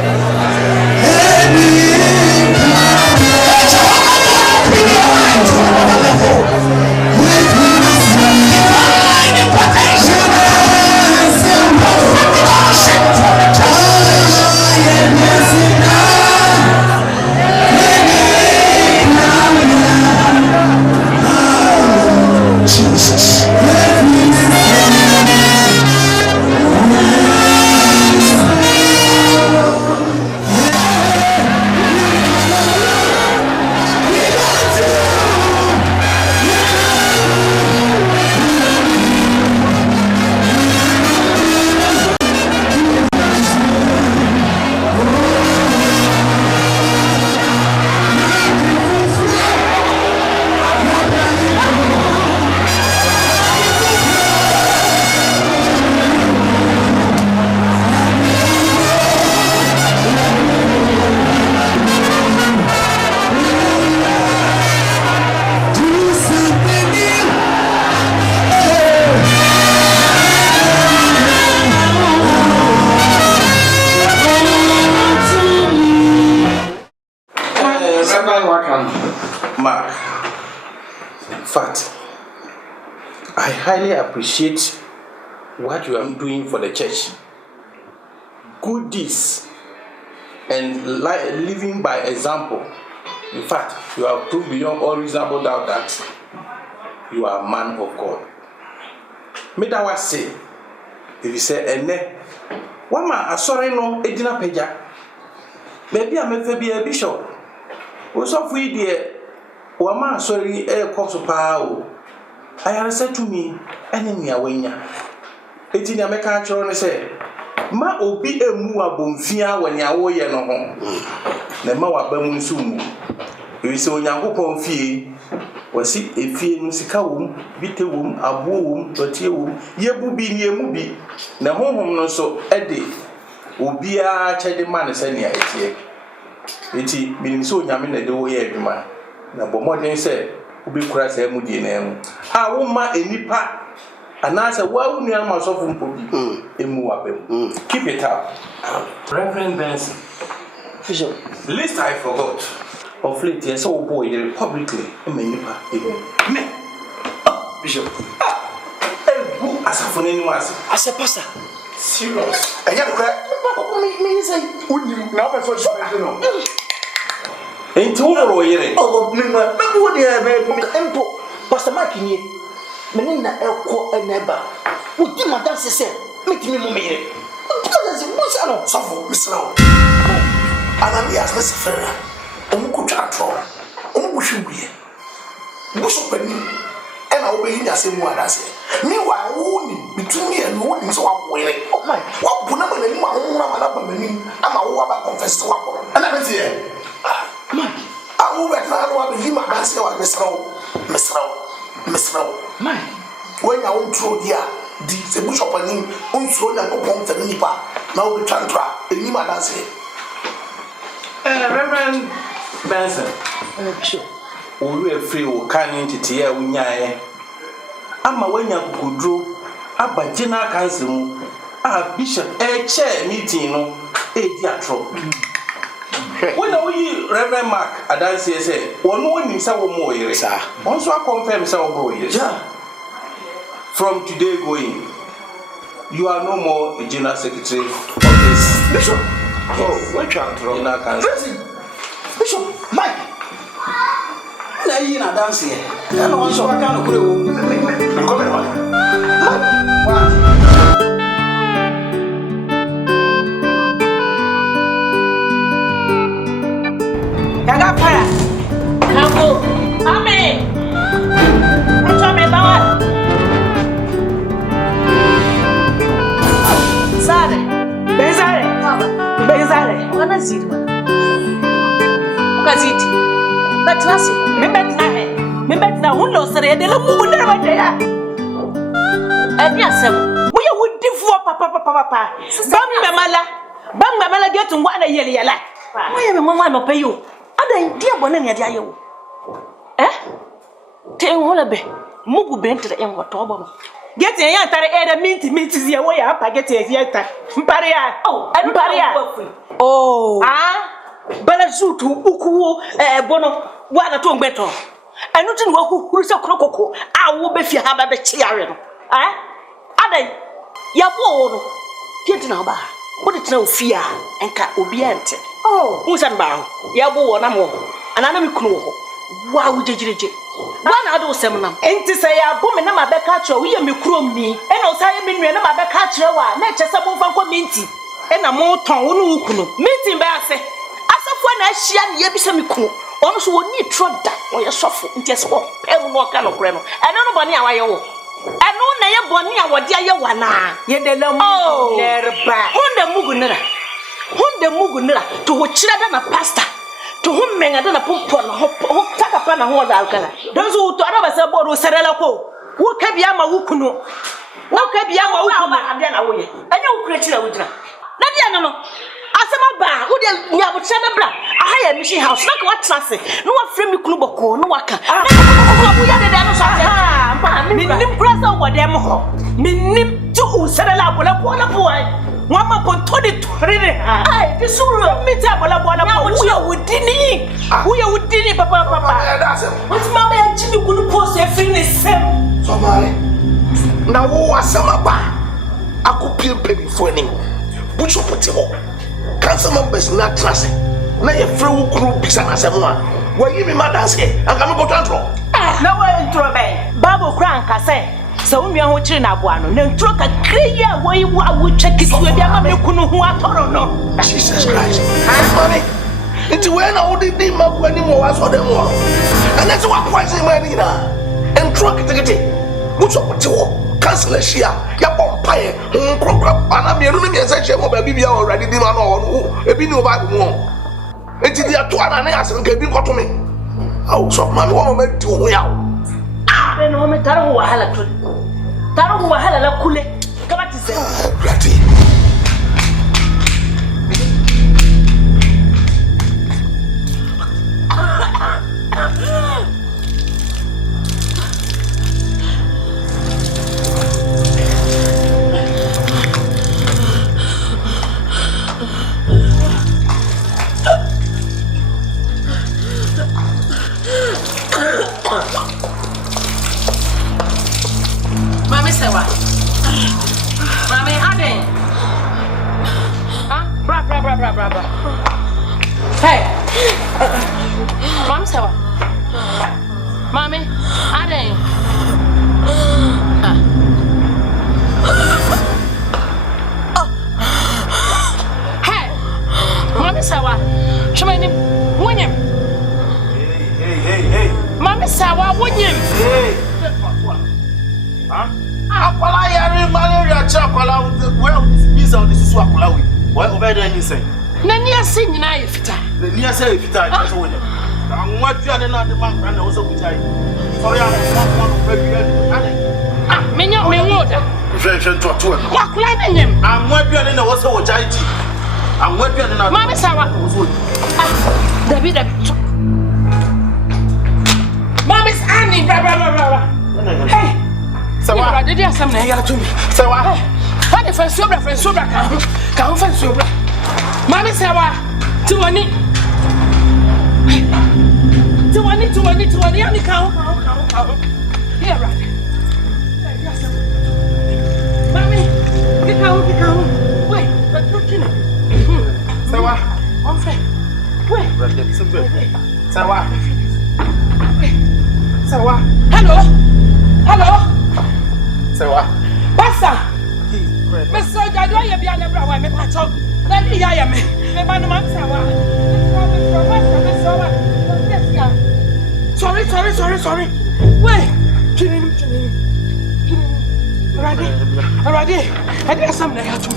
Mark, in fact, I highly appreciate what you are doing for the church. Good deeds and living by example. In fact, you have proved beyond all reasonable doubt that you are a man of God. Me that was say, if you say, one man, I sorry no, Edina Peja. Maybe I may be a bishop. What's up with the one man, sorry, a cops of power. I answer to me, enemy awenya. Edina make a chore and say, Ma obi a mua bomfia when ya woye no home. The ma wa bamun sumu. You say, when you go fee. Wasi efie no sika wom bite wom abo wom totie wom yebu bi ne emu bi na honhom no so ede obia chede man se ne atie eti binim so nyame na de wo ye adwuma na bomodin se obi kura se emu die na emu a wo ma enipa anase wa wu nua ma sofo mpobi emu wabem keep it up. Reverend Benson, Bishop, least I forgot. Of late, yes, oh boy, publicly, me, Bishop. As a phone, as a pastor. Serious. And you're correct. Me say, would you now? Ain't tomorrow, oh, me, Pastor Mike, Menina Elko and Neba. Would you, Madame, say, make me mummy? What's I don't suffer, Miss Low. And I'm the Asmus Ferrer. Control. Should be Bishop and I obey the same word I say. Meanwhile, between me and warning, so I'm waiting. Oh my, what put up in my own I'm a woman confess to one. And I'm here. I will bet I want to hear my answer like Miss Row. My, when I won't throw the Bishop and him, unthrown and upon the Nipa, now we try to try. And you might say, Reverend Benson, we are free or canning to tear unyae. I'm a when you could draw up by General Council, a bishop, a chair meeting, a diatro. When are we, Reverend Mark, a dance say, one one in some more years, sir. Also, I confirm some years. From today going, you are no more a general secretary of this bishop. Oh, we can't throw in our council. Bishop, Mike. Now you na dance here. I don't want to work on the crew. Come on. Gaga para. Kago. Amen. Acho me bawa. Sare. Bezare. Wana zirwa. Ukaziti. Batrasi. Membetna hundo sare de la mugunda badaya. Ebia sem. Wo ye wudi fo papa. Bam mamala getu ngwana yele. Wo ye me mama no payo. Ada dia bonna ne dia yewo. Te enwola be. Mugu bentre enwo tobo mo. Get in ya tare era minti zia wo ya pa get ya ta. Mparia. Oh. Bala zutu ukuwo bono wana to ngbeto. Anu tin wo huru se krokoko a wo be fi ha ba be chiare no. Adan ya bo wo no. Get na ba. Wo de tena ofia enka obi ante. Oh, unsan ba ho. Ya bo wo na mo. Anana mi kunu wo. Wa wo jejireje. Wana ado sem nam. Enti se ya bo me na ma be ka kire wo ye me kurom ni. E na osa ye me nua na ma be ka kire wa na eche se bo fa nko minti. E na mo ton wo no kunu. Minti ba ase. Asafo na ahia ne ye bi se me kunu. Ono so woni troda wo ye sofo. Enti ese wo pem no ka no kure no. Eno no bone a wa ye wo. Eno na ye bone a wode aye wa na. Ye de la mu lerba. Honda mugu nira to wo kire da na pastor. To whom men are not put on a taka pan and hold alcala. Those who to another sabor serelaco. Who can be a maukuno? What can be a mauama and then away? And you creature with her. Nadia no. Asama ba, who the Yabuchana bra. I hire mission house, not what sassy. No one frame Kluboko, no waka. We are the dinosaur. Minim press over them. Minim to Serela, boy. Mama pontode torere. Ai, this will meet up bola who you would dini. Who you would dini papa. What's mama and Jimmy could post a finish same. So now who was some about? I could pay baby for any butcher put it. Cancer members not trust. Now you throw crew pizza as someone. Why you be mad as here? I'm coming to control. No way into a bay. Babu crank, I say. So we are watching Abuano. No truck a clear way you would check it with your mamma who are no. Jesus Christ. Money. Into when I would be my when you was for them all. And that's what poison money now. And truck it. What's up with you? Cancel a share. Your umpire. And I'm your enemy and such a baby already did not know who a bit about one. It's the Atuan and I asked him to go to me. Oh, so my woman to me out. Then home Taro Wahala to Taro Wahala Kule. Come at this. Mami sewa. Mami ade. Ah, bra. Hey. Mami sewa. Mami ade. Hey. Mami sewa. Chumeni wonyem. Hey. Mami sewa wonyem. Hey. Huh? Akwala yari malaria chakwala well this pizza on this is akwala we. Why over there anything? Na ni ase nyina ye fita. Na ni ase fita just wo dem. Anwa duane na de man na wo so kutai. Sorry I'm one baby and menya menwoda. Friend to. Akwala na nyem. Anwa duane na wo so wo chai ti. Anwa duane na. Mami sawa. Dabi. Mami's Annie bra. Hey. Sawa, did you have something here to me? Sawa, had a friend sobra, come friend sobra. Mammy Sawa, to one, only count. Here, right. Mammy, get out. Wait, but looking at Sawa, one friend. Wait, Sawa. Hello. Sawa. Basta. Mr. Jado, you be on the brow, me patch. Let me hear me. Me man man Sawa. Sorry. Wait. Already. I did something I have to do.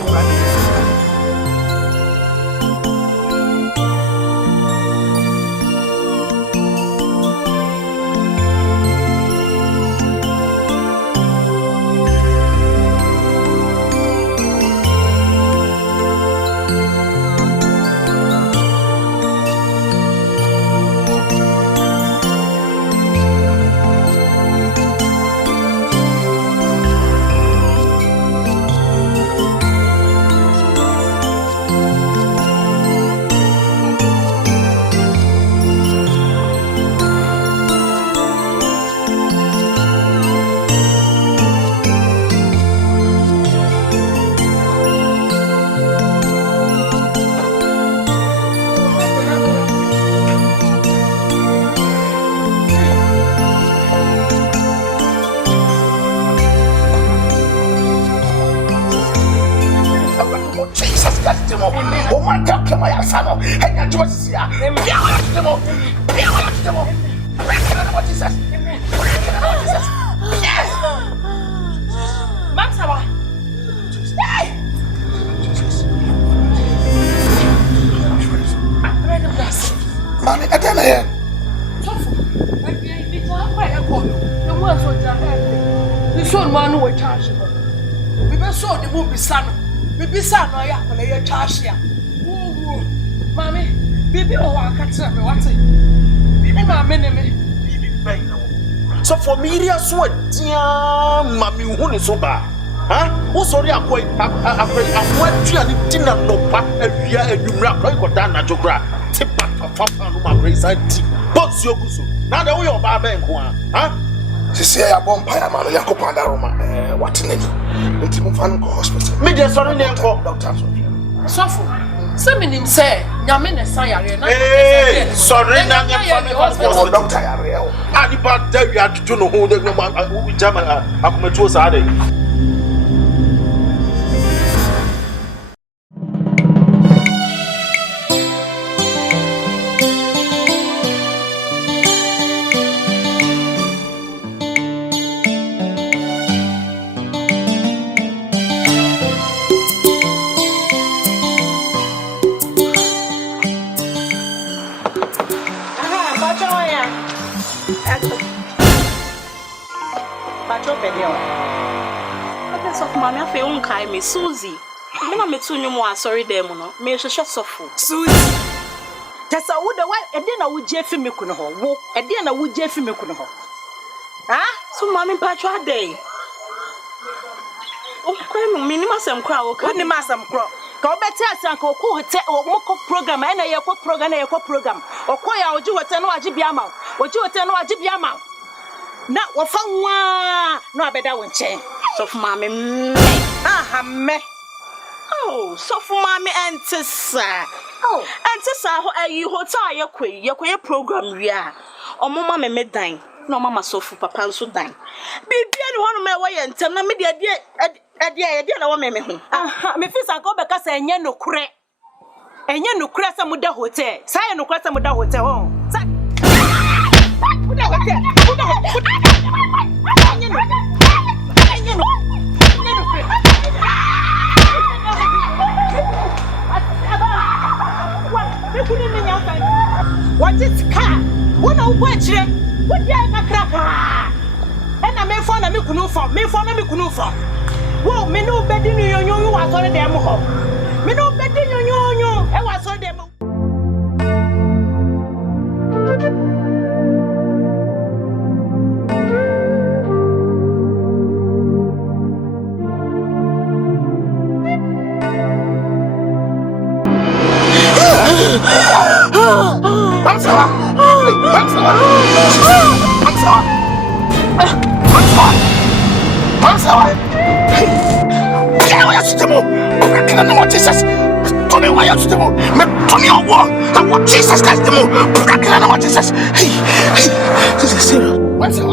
So for me, so a damn mammy who is so bad. Huh? What's sorry? I'm going to dinner no pack every year and you rap like a dana jogra. Tip back a papa no my brains and tea. Box your gusu. Now the way of Baba and Juan. Huh? She say a bomb pie, man. You could find out what in any. Until you find a hospital. Media sorry name for doctors. Sofo. Seminim say, Yamina Sayare. Hey, sorry, Nanya, doctor. I depart there. You have to know who the woman who German are to us. Are they? Me Susie. Me na me tu nyumu asori dem no. Me hwehwe sofo. Susie. Tesa wo de wa e de na wo je fi me kuno ho. Wo e de na wo je fi me kuno ho. Ha? So mama pa twa dey. O kwa me ni masem kra wo ka. Wo ni masem kra. Ka obeti asan ka okwo hote o moko program na ye kwa program na ye kwa program. Okwo ya oji hote na waji bia ma. Oji hote na waji bia ma. Na wo fa nwa no abeda wo nchen. Sofo mama me. Aha me. Oh, sofo mama entesa. Oh, entesa ho ayi hotel ye program wi a. Omo mama me dan. Na mama sofo papa nso dan. Bibia ni hono me wo ye ntem na me de na wo me ho. Aha, me fisa ka obeka sa enye nokure. Enye nokure sa muda hotel. Sa ye nokure sa muda hotel ho. Sa muda hotel. Enye nokure. What is car? What no watch it? What ya cracker? And I may phone a mikuno for me for a mikuno for. Whoa, me no bedding you was on them home. Me no bedding you, I was on them. Jesus, tell me why you to them. Tell me I want Jesus Christ to move. I want Jesus. Hey, this is serious. What's the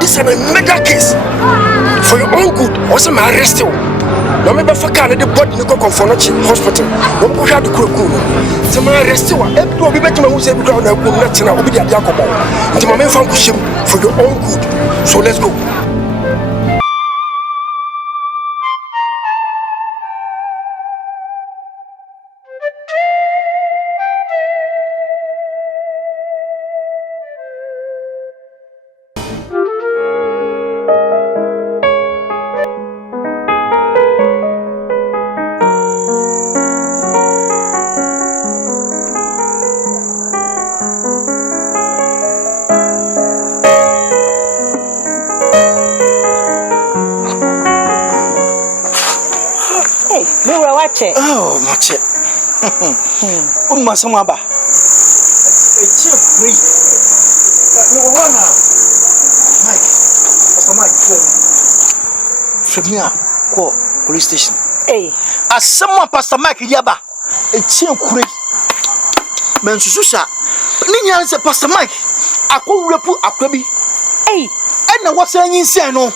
This is a mega case. For your own good, also my arrest you. No me befa ka the body no go Confronting hospital. No go hard the crew. So my arrest you. Every do be better who say be ground na go na tina obi dia dia kobo. Nti ma me fa kushim for your own good. So let's go. Oh, much it. Masama ba. It's free. No one. Mike. Pastor Mike. From here, go police station. Hey. As someone Pastor Mike yaba. Echie kure. Men sususa. Ni nya se Pastor Mike. Akowrepu akrabi. Hey, na wasa nyinsia no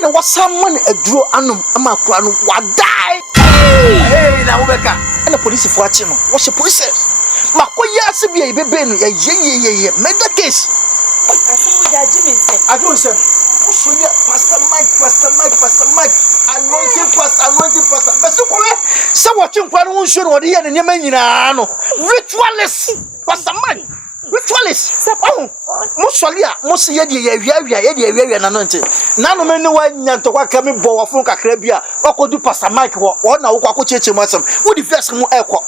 na wasa man aduro anom ama akura no wadai hey na wobeka na police fo achi no wo she police makoya asebia ibebe no ye murder case asamu da jimi se adon se so ya Pastor Mike anointing pastor besu ko se wo twinkwa no nsuo no wo de ye ne nyama nyina no ritualist Pastor Mike ritualist musoli a musi ye de awia na no nti na no me ne wa nyantokwa ka me bo wofun kakra bi a okodu Pastor Mike wo na wo kwako cheche mu asem wo di verse mu ekọ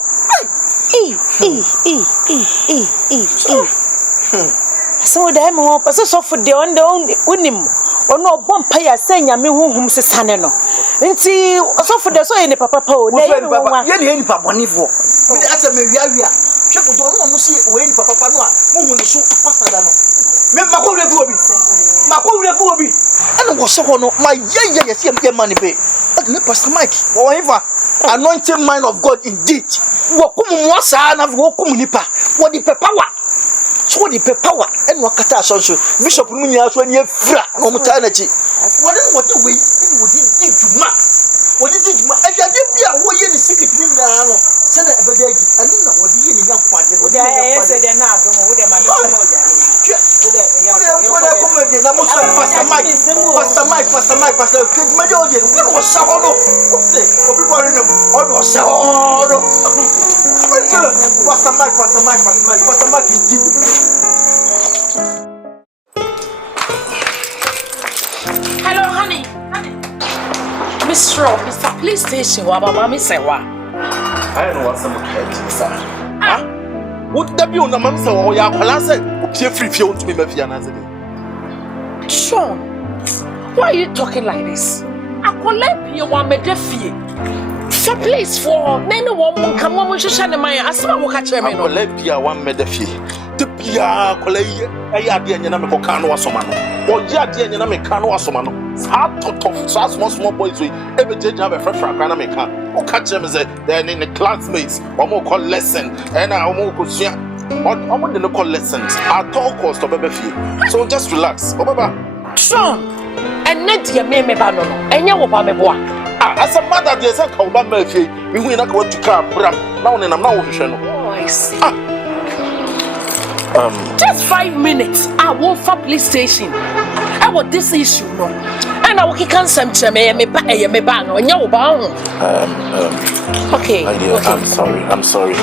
so da me wo paso so for de on de unim ono obompa ya senya me honhum sesane no nti so for de so ye ne papa pa o na ye me wa ye de ni papa bonifo me de asem awia check do no musi we ni papa no a mo hu so pastor da no me makowre bu obi ana wo se ho no ma ye se am man be le Pastor Mike wo hiva anointed mind of God indeed wo kum mo sa na wo kum nipa wo di power so di power en wo kata asonso bishop mu nya so ni afira no mo ta na chi wo de we wo di juma ajade bia wo ye ni secret ni na no se na ebedaji anu na wo di ye ni nya kwade wo di nya kwade se de na adom wo de ma no mo ja wo de ko me na mo so Pastor Mike kid me de o je wo sa ho no obi bo re no o do sa ho no Pastor Mike is deep. Hello, honey. Mr. Police Station, wa mama mi sewa. I don't know what's some catch, sir. Would that be on the man so ya kwala say o free feel to me me fia na say. Sean, why are you talking like this? Akola pie wa me de fie. So please for nene wo mo kan mo hwehwe ne man asema wo ka kire me no. Akola pie wa me de fie. De pia akola ye ayi ade anya na me ko kan no asoma no. O ye ade anya na me kan no asoma no. Sa totof so small boys we e be jeja be frefra kan na me kan. O ka kire me say then in the classmates o mo call lesson and I o mo ko sua o mo de no call lessons at all cost of be fie. So just relax. Obaba Sean, and net ye me ba no no. Enya wo ba me boa. As a mother, there's a cow by Murphy. We win a go to car, Bram. Now and I'm now. Oh, I see. Just 5 minutes. I won't for police station. I want this issue, no. And I will kick on some chame, me bang on your bound. Okay. I'm sorry.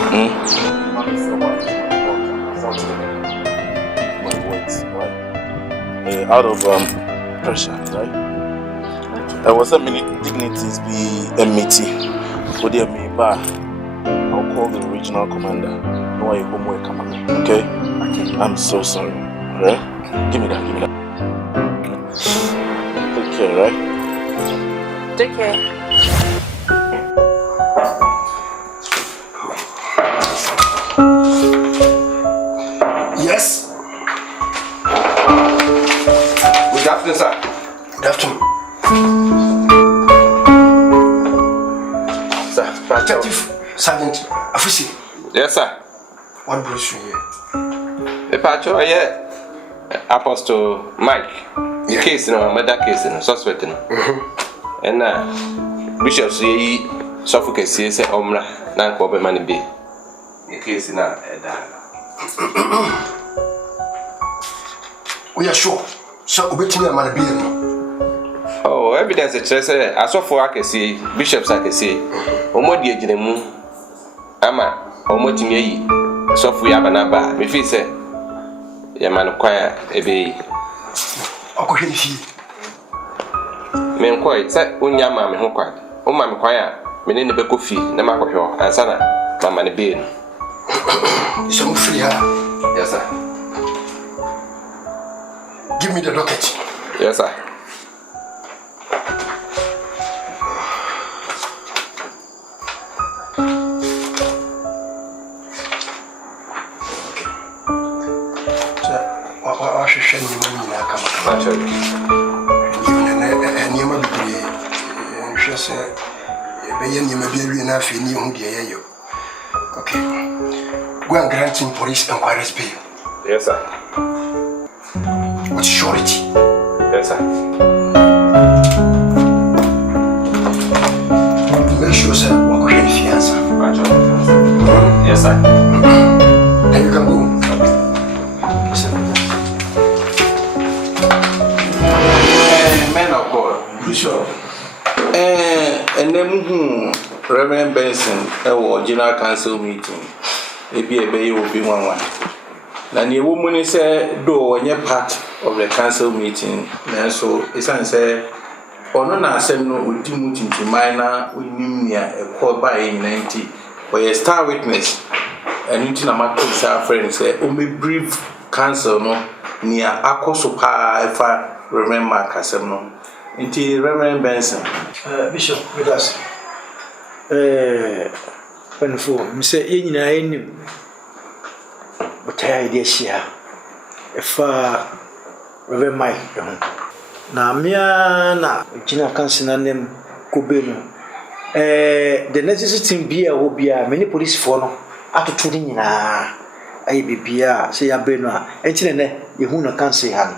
Out of pressure, right? There was a many dignities be a meeting. For the bar, I'll call the regional commander. No way homework come on. Okay? I'm so sorry. Alright? Give me that. Take care, right? Take care. Yes. Good afternoon, sir. Good afternoon. Detective Sergeant Afisi. Yes, sir. What brings you here? The patcho, Apostle Mike. The case, murder case, suspect. And Bishop say Suffolk say Omra, Nan Kobe Money Bay. The case now. We are sure. So, obey me, man, be. Oh, evidence it say I saw for I can see bishops I can see. Omodi ejinemu ama omoti meyi so for yabanaba me fi say ya man kwaya ebe okohenifi me nkwai say onya ma me ho kwa o ma me kwaya me ne be kofi na makohwo ansa na mama ne be no so free ha. Yes sir. Give me the docket. Yes sir. Okay. Go and grant him police inquiries bail. Yes, sir. With surety. Yes, sir. Make sure, sir, we're going to fiance. Yes, sir. Then you can go. Men of God, Bishop. And then Reverend Benson, our General Council meeting, a bay will be one. Now, the woman said, though, when you're part of the council meeting, and so it's answer, or no, send no with Timothy to minor, we knew near a call by in 90, where a star witness, and you know, my friend said, only brief council no near Akosopa, if I remember Cassano. Into Reverend Benson. Bishop, with us. When for Mr. Yin, but I idea here. If Reverend Mike, now, Miana, Gina Council name Kubino. The necessity beer will be a many police for after trading I be beer, say a bena, and you who can't say han.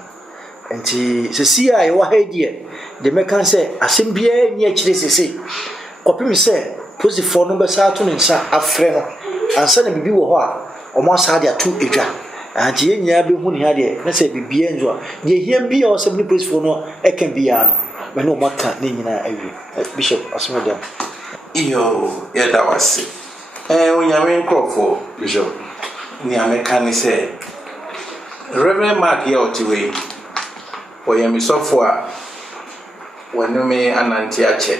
And see, I was here. The mekan say asembia ni akire sese kopim say posi for no be sa to nsa afre no ansa na bibi wo ho a omo asa dia to edwa anti ye nya be hu ni ha de na say bibia nzo de hia bia o say ni posi for no e kan bia no me no maka ni nyina awi bishop asmodem iyo ya da wase onyame nkrofo bishop ni ameka ni say Reverend Mark ya otiwe oyemi sofo when me ananti ache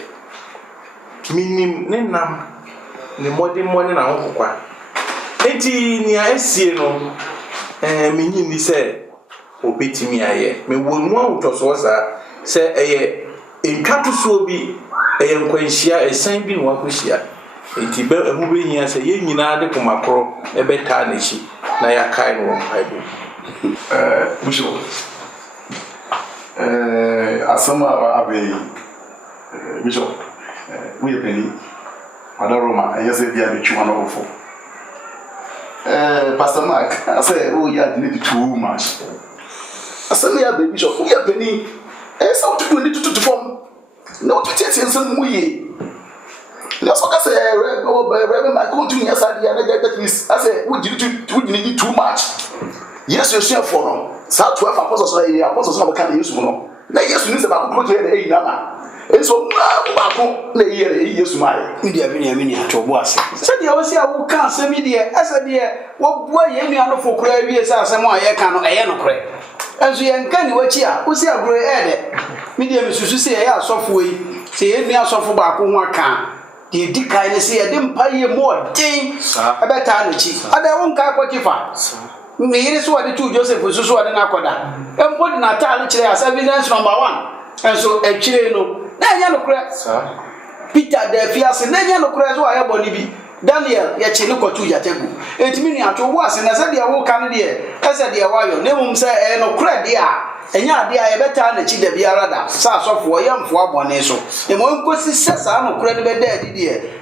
minim ne nam ne modi na hokwa enti ni asie no minyi ni se obetimi aye me wonu awutoso sa se eye enkatu so bi eye nkwanhia esan bi no akohia enti be emu be hia se ye nyina de komakro ebeta na chi na ya kai no bible Bishop asama abe Bishop we penny Mother Roma and yes they are the 204 Pastor Mark I say oh yeah they need too much asama ya baby Bishop we are penny some people need to form no to take some we let's talk say Reverend Mark come to me yesterday and that means I say we need too much yes you share for no South 12 apostles no can use no na yes you need about go to the na so ba na yes mai media me to boase say dey we say wo kan say media asa dey wo boa ye nua no fokura wie say asem a ye kan no eye no kore enso ye nkan ni wachi a wo say agro de media me susu say ye asofo yi say ye nua asofo ba ko ho aka dey di kai ne say ye dey mpa ye mo den abeta na chi ada won kai ko kifa me yire so ade tu Joseph susu ade na koda embodi na ta no kire as evidence number 1 enso e kire no na nya no kure Peter de fiase na nya no kure so aye boni bi Daniel ye chi no kotu ya tegu etimi ni ato wo ase na se de wo kan de ese de wa yo na mum se e no kure de a enya de a ye beta na chi de biara da sa asofo ye mfo abone so e mo nkosi sesa no kure de be da de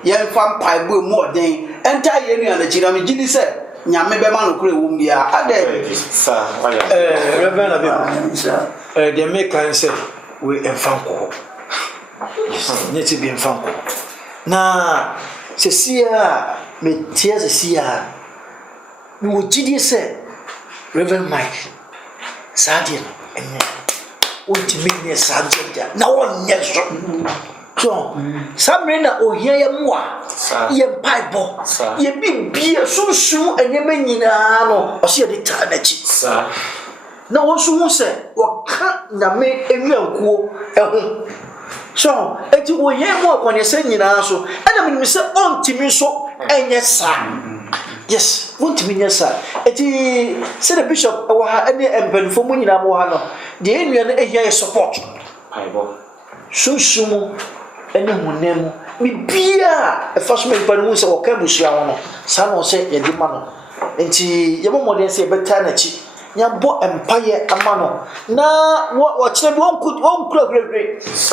ye mfa mpai bo mu oden enta ye nua na chi na me gidi se nyame be ma no kure wo mbia ade sa Reverend Abibu de me kan se we enfanko Neti bi mfanko na sesia metia sesia mi wogidi se Reverend Mike sadie no enye ontimi ne sadie na wonye so samre na ohia ye moa ye bible ye bibia sunsun enye manyina no o se de ta na chi na wonsu hu se waka nyame enwankuo eho so eti wo ye mo akwane se nyina so ana me se ontimi so enye sa yes ontimi nya sa eti se the bishop wa ha ene empanfo mu nyina mo ha no de enua na ehia ye support bible sunsumu ene honemu bibia e faso me panu mu se wo ka busua ho no sa no se ye di ma no enti ye mo modern se beta na chi nyambo empire amano na wo chire bi won kura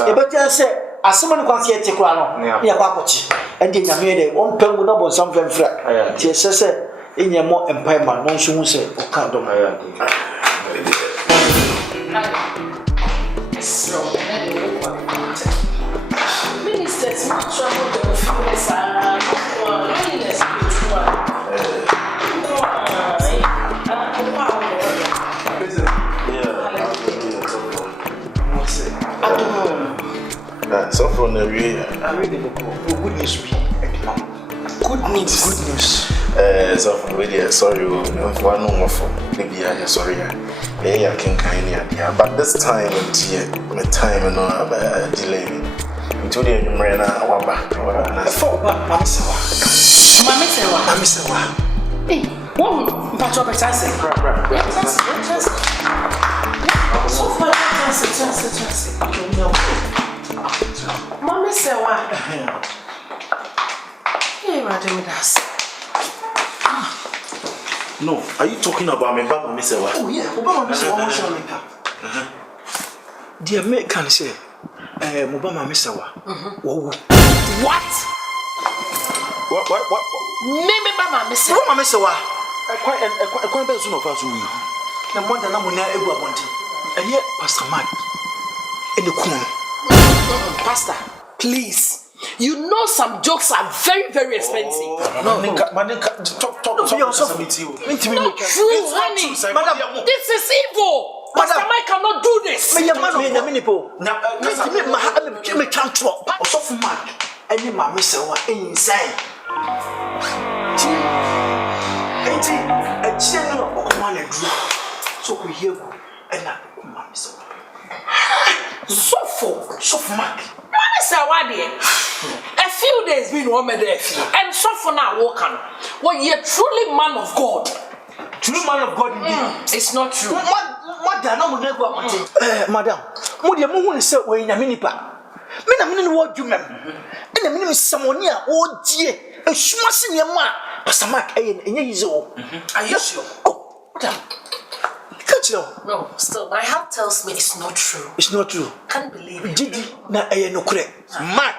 e beta se asɛm no kwanse yɛte kora no ne yɛkɔ akɔkye ɛnde nyame de ɔmpɛ mu na bɔnsam fɛmfrɛ nti ɛsɛ sɛ ɛnyɛ mmɔ mpae ma no nso hu sɛ ɔka dɔm Ministers, much trouble the feelings are loneliness. So from the real, I read the book. Good news. Good news. So from the sorry, one more for maybe I sorry. I can kind of, but this time, my time and delay. Until the Marina, our back. Mamma Sewa. Hey, one patch of a taxi. So far, Mamma Sewa. Hey, Madam Das. No, are you talking about me, Mama Sewa? Oh, yeah, Obama Sewa. The American say, Mobama Misawa. What? Maybe Mama Misawa. I quite better soon of us. The more than I'm going to ever want. And yet, Pastor Mark in the corner. Pastor, please. You know some jokes are very, very expensive. No, talk. Not true, honey. Madam, this is evil. Pastor Mike cannot do this. Me can't talk. Also, Mark, any mammy so insane. A general of money drew. So we hear and that mammy so. So Mark. A few days been one there, and so for now, walking. Well, you're truly man of God. True man of God, indeed. It's not true. Madam, Modia Moon said, we're in a minipa. Men are meaning what you mean. And the minimum someone near, oh dear, a smashing your man. Pastor Mark, and years old. Are you sure? Oh, madam. No, still, my heart tells me it's not true. It's not true. Can't believe it. Did na no correct. Mark.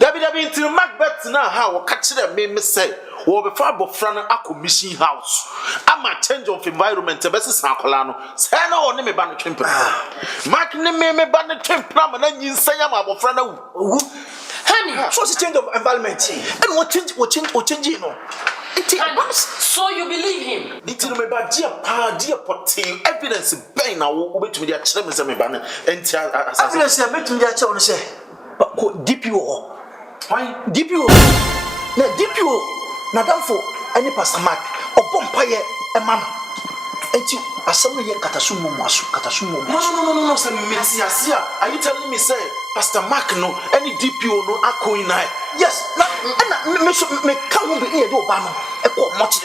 Debbie into Macbeth now. How catch them me say, or before Bofrana Ako mission house. I'm a change of environment. The best is Sacolano. Say no on me ban temper. Mark me ban temper, and then you say I'm a Bofrana. Honey, so it's a change of environment. And what change, you know? So you believe him? It's in my dear potty evidence pain now over to the children and banner and evidence I met to the child say, but DPO. Why DPO? No DPO. Not for any Pastor Mark or Pompire a man. And you are somebody Katasumo Masu Katasumo. No, some Messiah. Are you telling me, say, Pastor Mark, no, any DPO, no, Ako in I? Yes, and me come be here, do Obama, a quite much.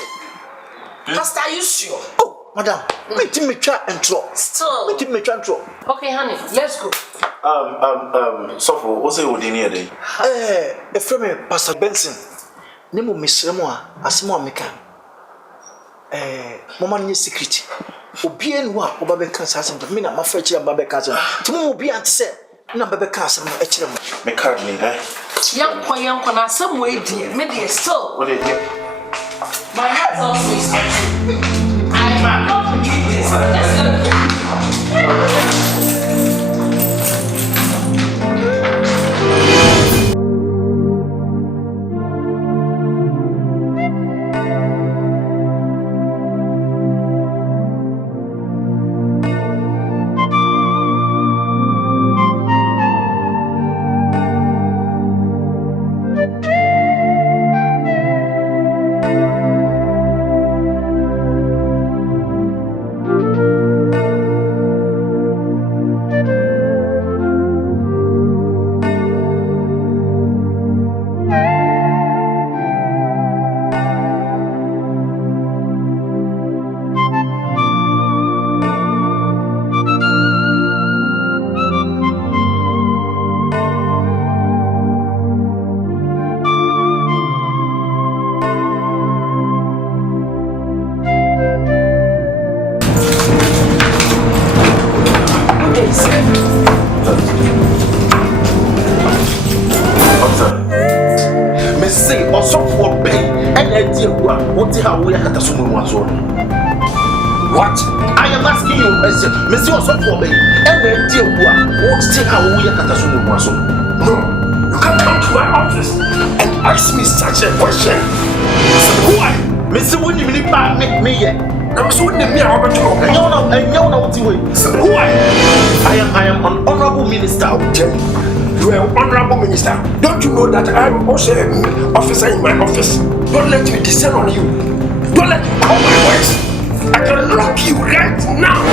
Pastor, are you sure? Oh, madam, meet me try and draw. Still, meet me try and draw. Okay, honey, let's go. So what's it within here, day? A friend, Pastor Benson, Nemo Miss Remoa, as more Mekan. Mama near secret. Obian wa obabe cancer and me na my friend and babe cancer. To be and say, no babe cancer, me card me, young Kwana, some way, dear, maybe still. What is it? My heart tells me something. I am not forget this. Let's go. what the hell we are at what? I am asking you a question. Monsieur Sofo Bay, and then dear what's the how we are at No, you can't come to my office and ask me such a question. Who are you? Mr. Winnie, me yet. I'm so near me. I want to know. Who are you? I am an honorable minister. You are an honorable minister. Don't you know that I am also an officer in my office? Don't let me descend on you. Don't let me call my voice. I can lock you right now.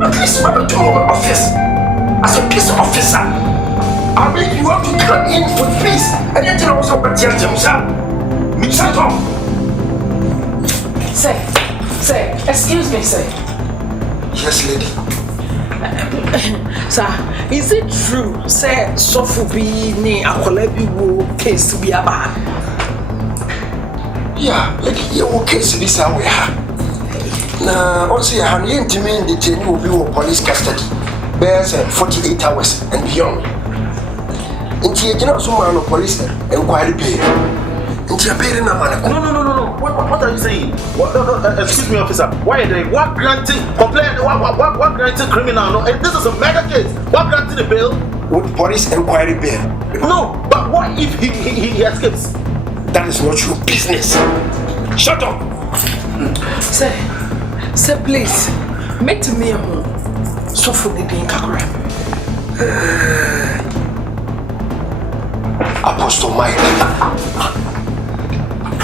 At least I went to my office as a peace officer. I mean, you have to come in for peace. And yet you also but tell them, me shut up. Say, excuse me, sir. Yes, lady. Sir, is it true, say, Sofubi ni akolebi wo case to be about? Yeah, lady, your case is how we are. Now, also, I have intimate detainee will be in police custody. Bears 48 hours and beyond. Into a general summary of police inquiry pay. Into a pay in a manner. No. What are you saying? Excuse me, officer. Why are they? What granting complaint? What granting criminal? No, and this is a murder case. What granting the bail? With police inquiry bail. No, but what if he escapes? That is not your business. Shut up. Sir, please, make me a home. So for the day, Kakura. Apostle Mike.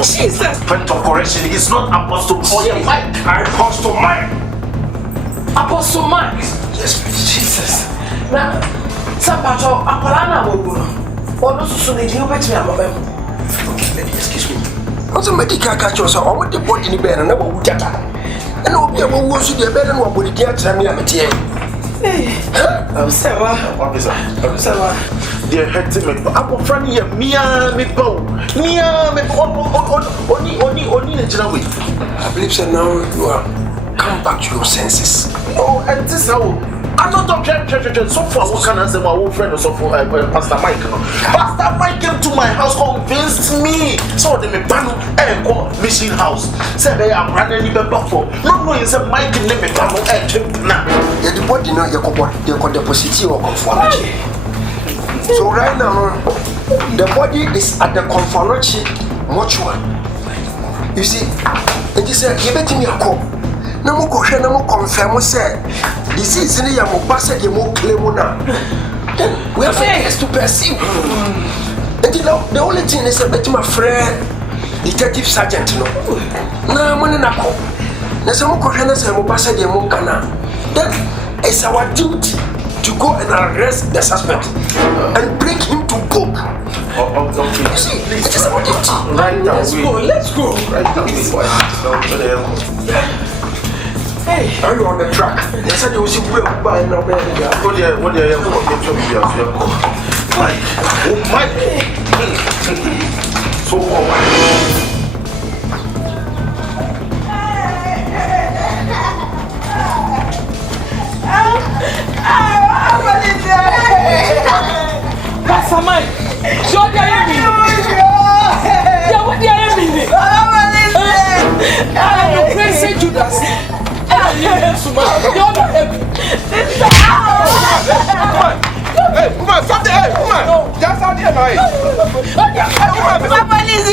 Jesus. Point of correction, it's not Apostle Mike. Apostle Mike. Apostle Mike. Yes, please. Jesus. Now, some part of Apolana will go. Or no, so they do bet me. Okay, lady, excuse me. What's a medical catch or so? I want the body in the bed and never would get that. And I'll be able to do the bed and what would it get to me? I'm a tea. I'm sorry. They're hurting me. I'm friend here. Mia me bow. Only the general. I believe so now you are come back to your senses. Oh, and this how I'm not talking so far. What can I say? My old friend so for Pastor Mike. Pastor Mike came to my house, convinced me. So they me ban mission house. Said they are running in the for. No, you said Mike name me ban now. Yeah, the body now you can deposit or conformity. So right now, the body is at the Confronting mortuary. You see, and you said, give it to me a call. No more question, no more confirm, say, disease in the Yamobasa, you more claim now. Then we have a case to pursue. And you know, the only thing is a bit my friend, Detective Sergeant, no. No, money na call. There's some question as a Mobasa, the Mokana. Then it's our duty to go and arrest the suspect and bring him to book. Okay. You see, it is our duty. Right now, Let's go. Right now, Hey, are you on the track? They said you should be by now. What do you Mike. So Pastor Mike, show the enemy. Yeah, what the enemy? I'm praising Judas. Hey, woman, stop there. Hey, woman. Just out here, man. Somebody's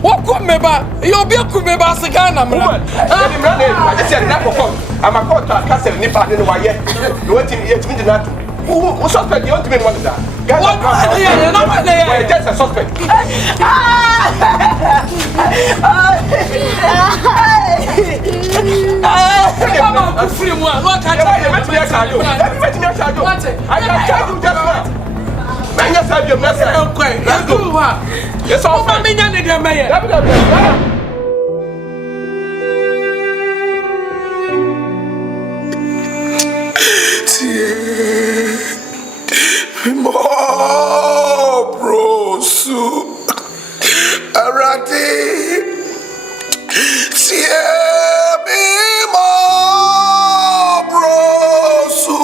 What could me ba? You'll be a kumeba Sagana, man. I'm a court castle, Nipa, and why yet? You want him here to meet the NATO. Who suspect you want to meet one of that? Guys, just a suspect. Free one. What can I charge you? I can charge you just now. Man, yes, I have your message. Okay, let's go. Yes, all my minion in the mayor. Brosu Arati Brosu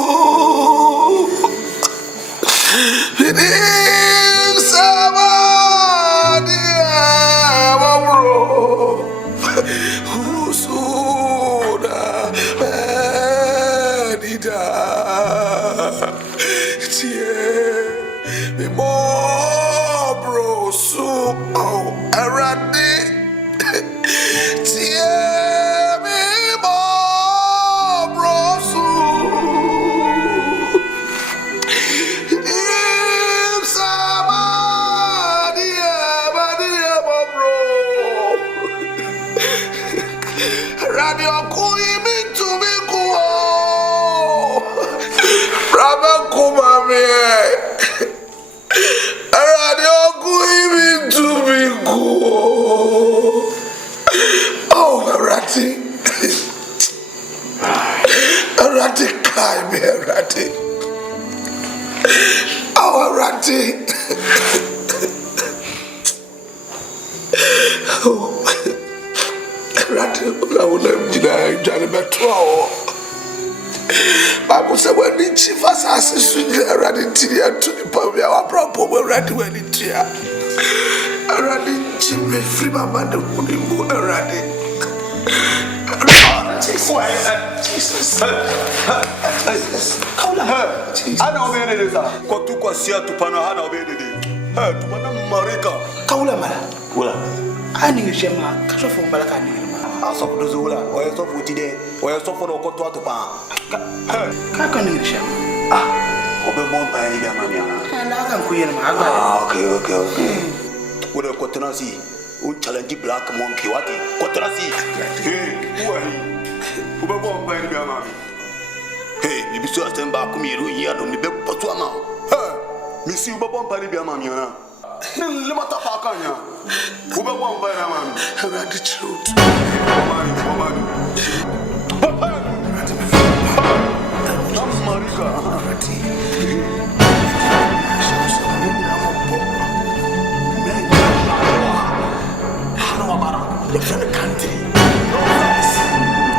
me. Radio going to be good. Oh, Ratty. Ratty, kai me, Ratty. Oh, Ratty. Oh, Ratty, I will never deny Johnny Betrayal. Bible said when the chief assassins ready to the power our problem we ready when it here. Ready to me free my man the money go ready. Jesus. I know me any this. Ko tu ko sia tu pano ha na be de. Tu mana marika. Kaula mala. Wala. Ani shema kasho fo balaka ni. Aso ko dozola. O yeso fo ti de. O yeso fo no ko to pa. Kaka ni shema. Obe bon pa ni ga mami ana. Na kan ku yin ma agba. Okay. Wo de ko tenasi. Un challenge black monkey what? Ko tenasi. Who are you? Obe bon pa ni ga mami. Hey, you be so stand back me ru yi adom ni be potu ama. Mi si obe bon pa ni ga mami ana. Le mata pa kan ya. Obe bon pa ni mami. Ra the truth. Mama. Papa. Marika. The friend country.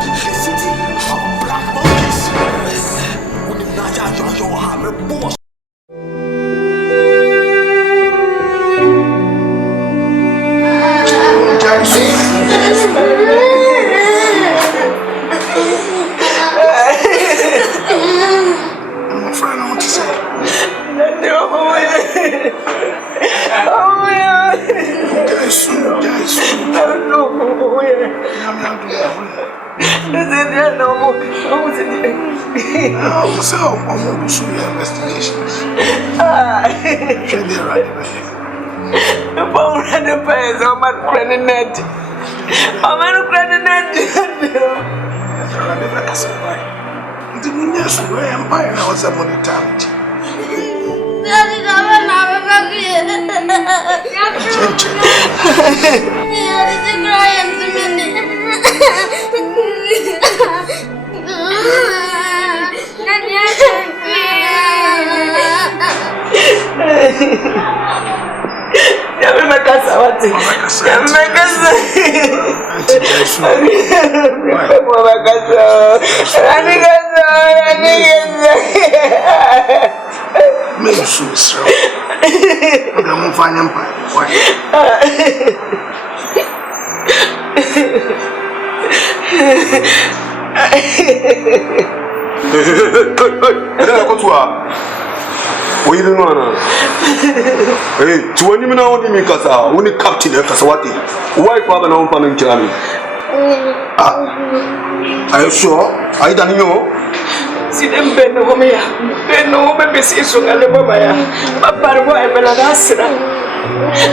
The city of black monkeys. When the Naja Jojo have a boss. Hey, to any man only me kasa, only captain kasawati. Why father now fanning chami? Are you sure? I don't know. See them Ben Homea, Ben Home so Alabama, Papa, why Beladasra?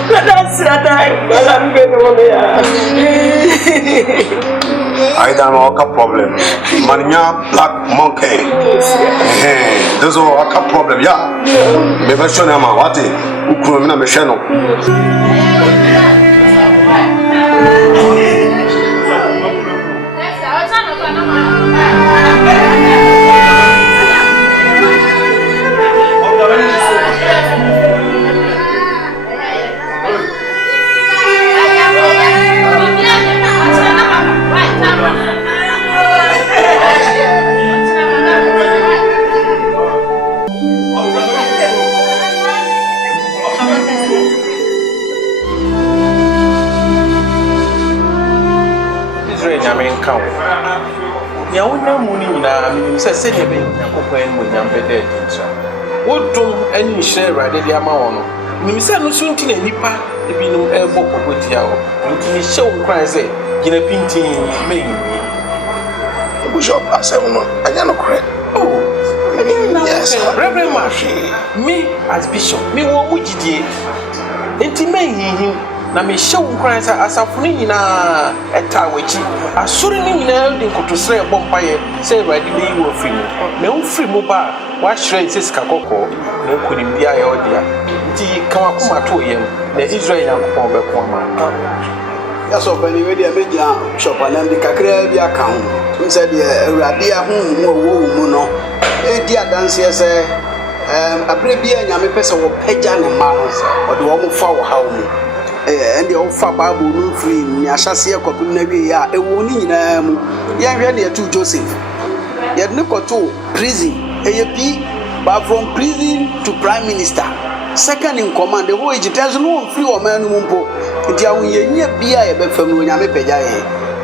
Beladasra, I'm Ben Homea. I don't know a problem. Mania black monkey. There's a problem, yeah. Maybe show them what it. Ukromina meshano. Ya wona muni nyina minim se de be yakopan mu nyambede dinsa wodum ani hye rade de ama wono minim se no so nti na nipa e binum ebo kokotia wo nti ni hye wo kran se gina pintin meyi Bishop asemuno anya no kore. Oh, yes, Reverend Mashi, me as bishop, me wo mujidie. Enti meyi na me show nkran sa asafo ni nyina eta wachi asori ni nyina de nkotosre bompaye say ready be you free mu na wo free mu ba wa hire sesika kokko na konim bia ye odia nti kan akoma to yem na Israel yankopon be ko ma ya so pa ni we dia media shop na ndi kakra bi aka ho tum se dia awurade ahom wo mu no e di adanse se abre bia nyame pese wo pagya ne ma no o de wo mo fa wo ha mu and the offer Bible no free me ahyase ekopim na wie ya ewo ni nyina mu ya hwe na to Joseph ya ne koto prison eyepi but from prison to prime minister second in command the whole Egypt no free o man no mpo nti awon ye nya bia ye be fam no nyame pagya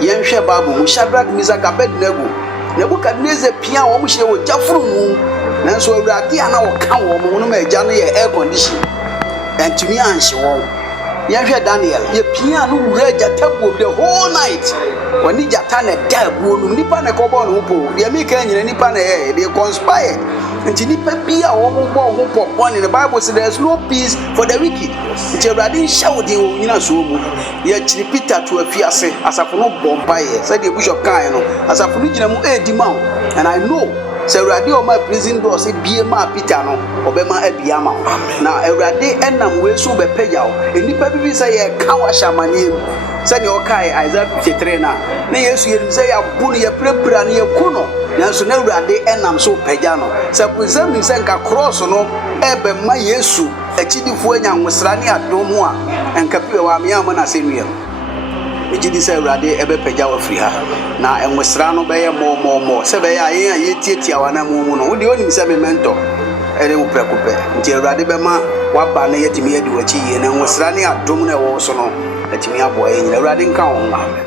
ye hwe Bible mu Shadrach Meshach Abednego Nebukadnezar pia wo mo hye wo jafuru mu nanso awurade ana wo ka wo mo no ma agya no ye air condition and to me anhye wo Yahweh Daniel, ye pia no wura jatabu the whole night. When ni jata na dabu no nipa na kobo no po. Ye mi kan nyina nipa na they conspired. Nti nipa bia wo mo bo ho popon in the Bible says there's no peace for the wicked. Nti Awurade hyawo de wo nyina so mu. Ye chiri Peter to afiase asafo no bomba ye. Say the bishop kan no. Asafo no gina mu edi ma. And I know say Awurade o ma prison door say bie ma Peter no obema abia ma. Na Awurade enam we so be pagyaw. Enipa bi say ye kawa shamanie mu. Say the okai Isaiah 53 na Yesu ye say ya bunu ye prepra na ye kuno. Nanso na Awurade enam so pagya no. Say present me say nka cross no ebe ma Yesu achidifo anya nwosra ne adom a enka piwe wa me ama na senua. Ejidi say Awurade ebe pagya wa free ha na enwosra no be ye mo se be ya ye tietia wa na mu no wo de onim se me mentor ere wo prekope nti Awurade be ma wa ba na yetimi yedi wachi ye na enwosra ne adom na wo so no atimi abo ye nyina Awurade nka wo amen.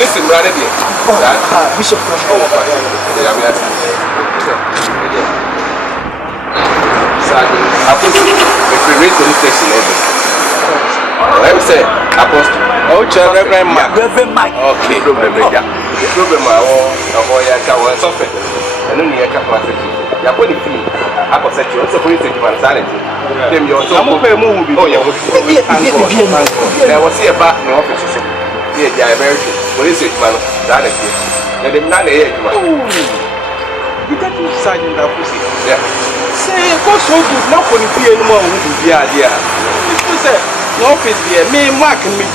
Listen, brother, Bishop, if we read the text in heaven, let me say, Apostle. Oh, Reverend Mike. Okay, problem. The problem I suffer. And then you have to you're going to feel. I was at you, also for you to give sanity. Then you also move. Oh, yeah, there was here back in the office. Yeah, they are American. What is it, man? That is it. Let them not hear you, man. You got to sergeant that pussy. Yeah. Say, what's so good? Not for the fear anymore. Who do the idea? You say, no office there. Me, Mark, and me,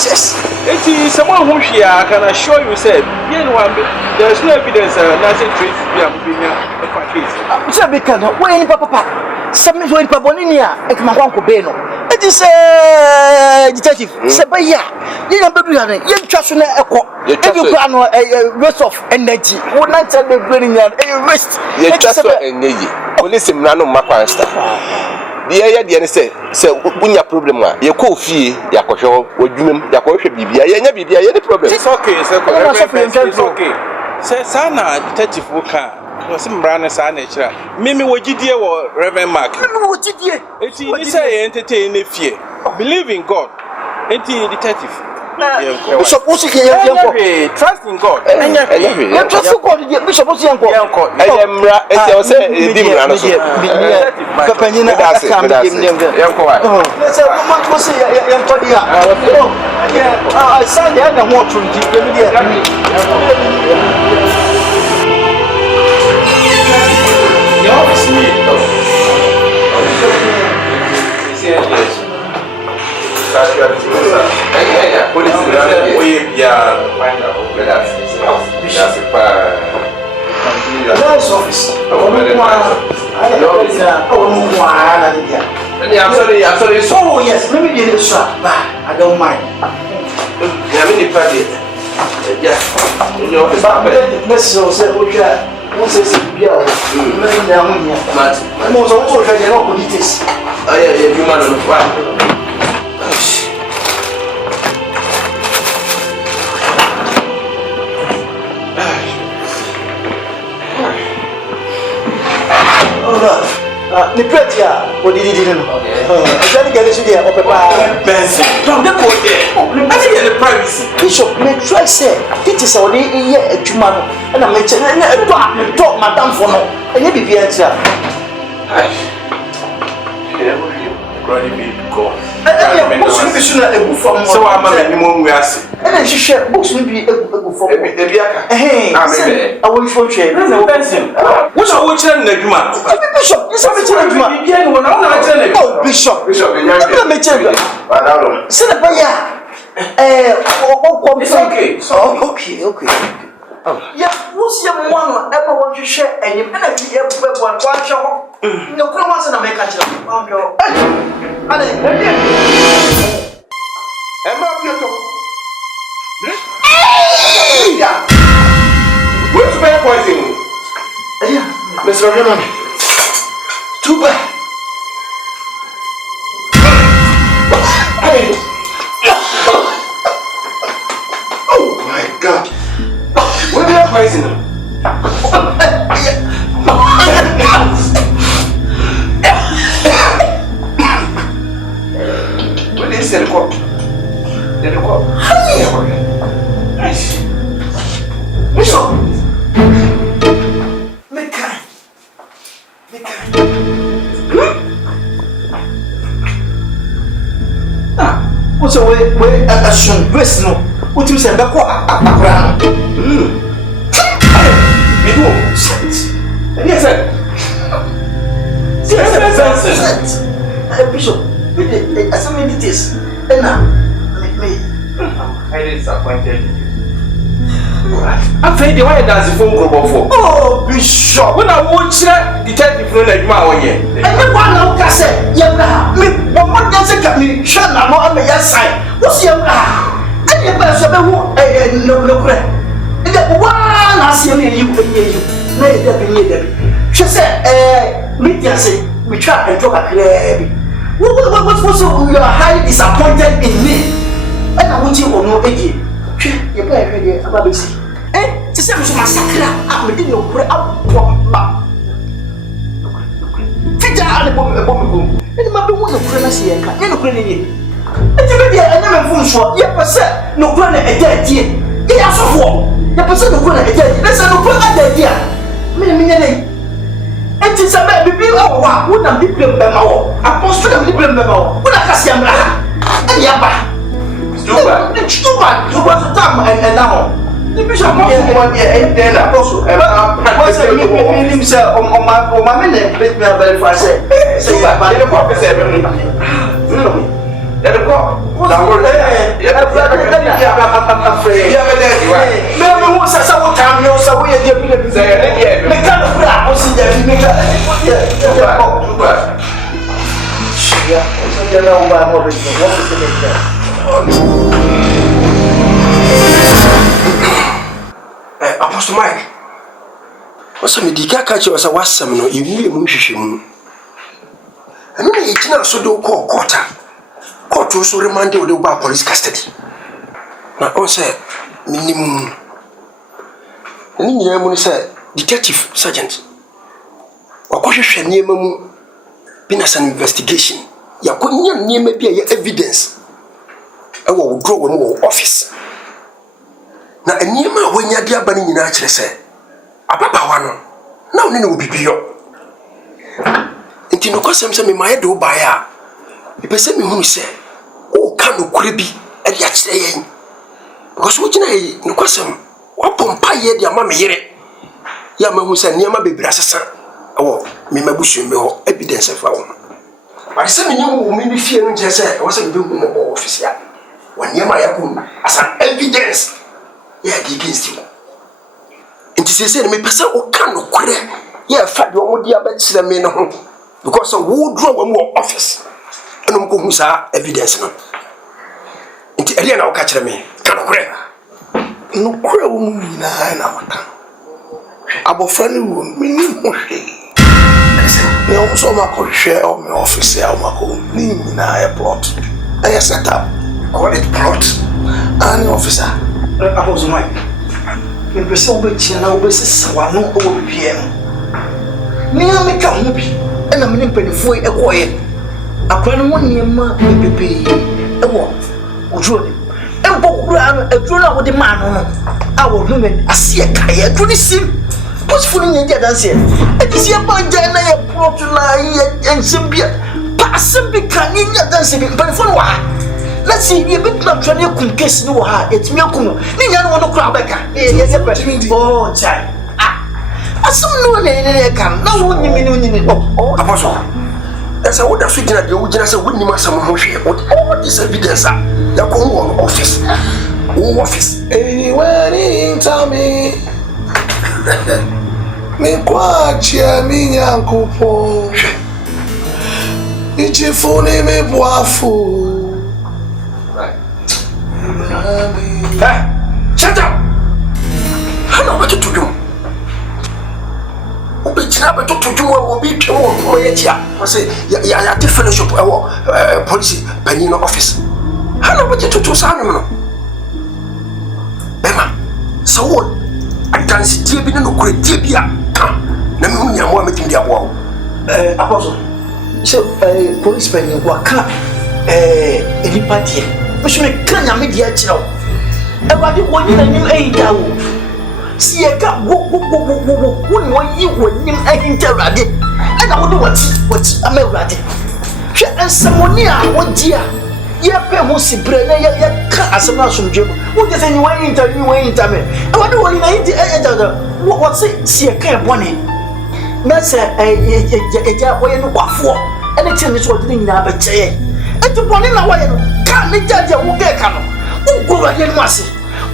yes. It is someone who here can assure you, said, there is no evidence nothing trace to be a case. I'm sure because when Papa, some is when Paponinia, and Mawanko Beno. It is detective. Sabaya, you know, you trust in a waste of energy. Would not tell the bringing a waste. You trust in energy. Police in Rano Mapansta. The area the say when your problem you call fee yakosho wodwum yakosho bibia ye nya bibia ye the problem. It's okay, it's okay. Say sana detective woka no sim brand sa na kira mimi wogidie wo Reverend Mark mimi wogidie enti ni say entertain na fie believe in God enti detective Bishop Osi yanko trust in God you trust God Bishop Osi yanko emra eti o say edimra no so papanyina aka me yanko wa say woman ko say yanko dia I say dia na ho trunti kemi dia office me. Police I'm sorry. Oh yes, let me get it shot. I don't mind. What's this? Yeah, I'm also trying to put this. Oh, yeah, you man on the fire. ni plate ya o di no ẹsẹ ni gẹlẹ sudi ẹ ọpẹ paa Benson don't dey go there I need the privacy bishop me try say it is o di iye adwuma no na me che na to madam for no enye bibia ntira Brother be go books ni bi so na egu fam so wa ma me ni mo nwe ase na hihye books ni bi egu fam ebi aka me awo ifo hwe Benson what you watch na adwuma bishop you say me chere adwuma bibia ni wona na chere na oh bishop enya me chere adwuma se na ba ya it's okay okay ya musi ya mwana ema wanhwehwe enyim na bi ya bubwa wanhwehwe ho no kura wansa na meka kira wanhwehwe ale ema bioto ya what to be poison yeah Mr. Roman too bad oh my god what are you poison what is the cop nice bishop meka what's we asun grace no what you say be ko akakura no we do set yes sir bishop we as many details na me I'm highly disappointed in you after the way that's the phone group for oh bishop when I watch detective no na djuma wonye and one now ka say yebra me bo mo dey say ka me hwe na no am ya sign what's yebra and yebra so be hu no kure e dey one as you you na e dey be hwe say me dey say we try and talk akre bi what you are highly disappointed in me and I want you to know again you play here ababesi ti se so masakra me di no kure abomba fija ale bom go eni ma be hu no kure na se yenka ye no kure ni ye enti be dia enya me fun so ye pese no kure na eja die ye asofo ye pese no kure na eja die na se no kure ada die me nya nei enti se be bibi o wa wo na bibi be ma wo apostle na bibi be ma wo wo na kasi amra eni aba Juba so tam and now the bishop wants to want here then apostle what's the meaning say on my minute let me verify say but the pop say let go that word I'm afraid yeah but me who say what time you say we dey say me can bra o si dey me can yeah so dey na o ba mo be what is the Apostle Mike, what's a medical catcher was a wasam no, you knew a musician. I mean, it's not so do call quarter. Court also remanded with the police custody. Now, also, minimum. And in the morning, sir, detective sergeant. Or question near Mamu, been as an investigation. You couldn't near maybe evidence. I will draw one more office. Na enema when ya dia bani nyina kire se ababawa no na oni ne obibiyo enti no kwasem se me maye do ba ya ipese me hunu se o ka no kure bi e dia kire yen because wo gina yi no kwasem wa pompa ye dia ma me yere ya ma hu se niam bebira sesa wo me mabusu me ho evidence fa wo ba se me nyawo me bi fie no je se wo se be hu mo office ya wa niam ya ko as an evidence yeah, against you. And to say, me person who can't query, yeah, fat your own dear bets the men home because of who draw one more office. And I'm going to evidence. And the area now catch me. Can't query. No query, na abo friendly room, me me also ma share on my office here, me na a plot. I set up. Call it plot. An officer. Apostle Mike, me person be tia na obesi sawano o bibie no me am ka hu bi ɛna me ne mpanimfoɔ yi ɛkɔɔyɛ akora no ho nneɛma bebree ɛwɔ oduro ne ɛmpɔ kura no aduro no a wɔde maa no no a wɔhunu me aseɛ kaeɛ aduro ne sim posifo no nyɛ di adanseɛ ɛti sɛ yɛba gya na yɛ poroto na yɛ nsɛm bi a pa asɛm bi ka ne nyɛ adanseɛ bi mpanimfoɔ no wɔ ha na si yɛbɛtumi atwa ne akum kesi no wɔ ha yɛtumi akum no ne nya no wɔ no kora wobɛka yɛsɛ pɛ oh kyae asɛm no ne ka na wonyimi ne wonyini Apostle, as I would have figured that you would just say, wouldn't you some who share all this evidence? You go on office. Office. Anywhere in Tommy. Me kwache mi nyankupo. Ichifuni me boafu. Right. Hey, shut up! I know what to do. Obi tina be to do obi twa wo ye I say ya the fellowship police penny no office. How no what to sa no. Bema. So what? Adansi die bi no kure die bi a ka. Na me hu nya mo ametim dia bo. Apostle. So police penny wa ka enipa die. Me so me ka nya me dia kire wo. Ewade woni na nim eida wo. Si ega wo woni wo nim ahinta urade e na wo de wati ama urade hwe ensamoni a wo dia ye pe ho sibre na ye ka asem na somdwe wo je se ni wani hinta me e wo de woni na hinta wo si ega e bone na se eja wo ye no kwafo ene tin ni so wo de nyina ba cheye e ti bone na wo ye no ka ne jaje wo ge ka no wo go ba ye no ase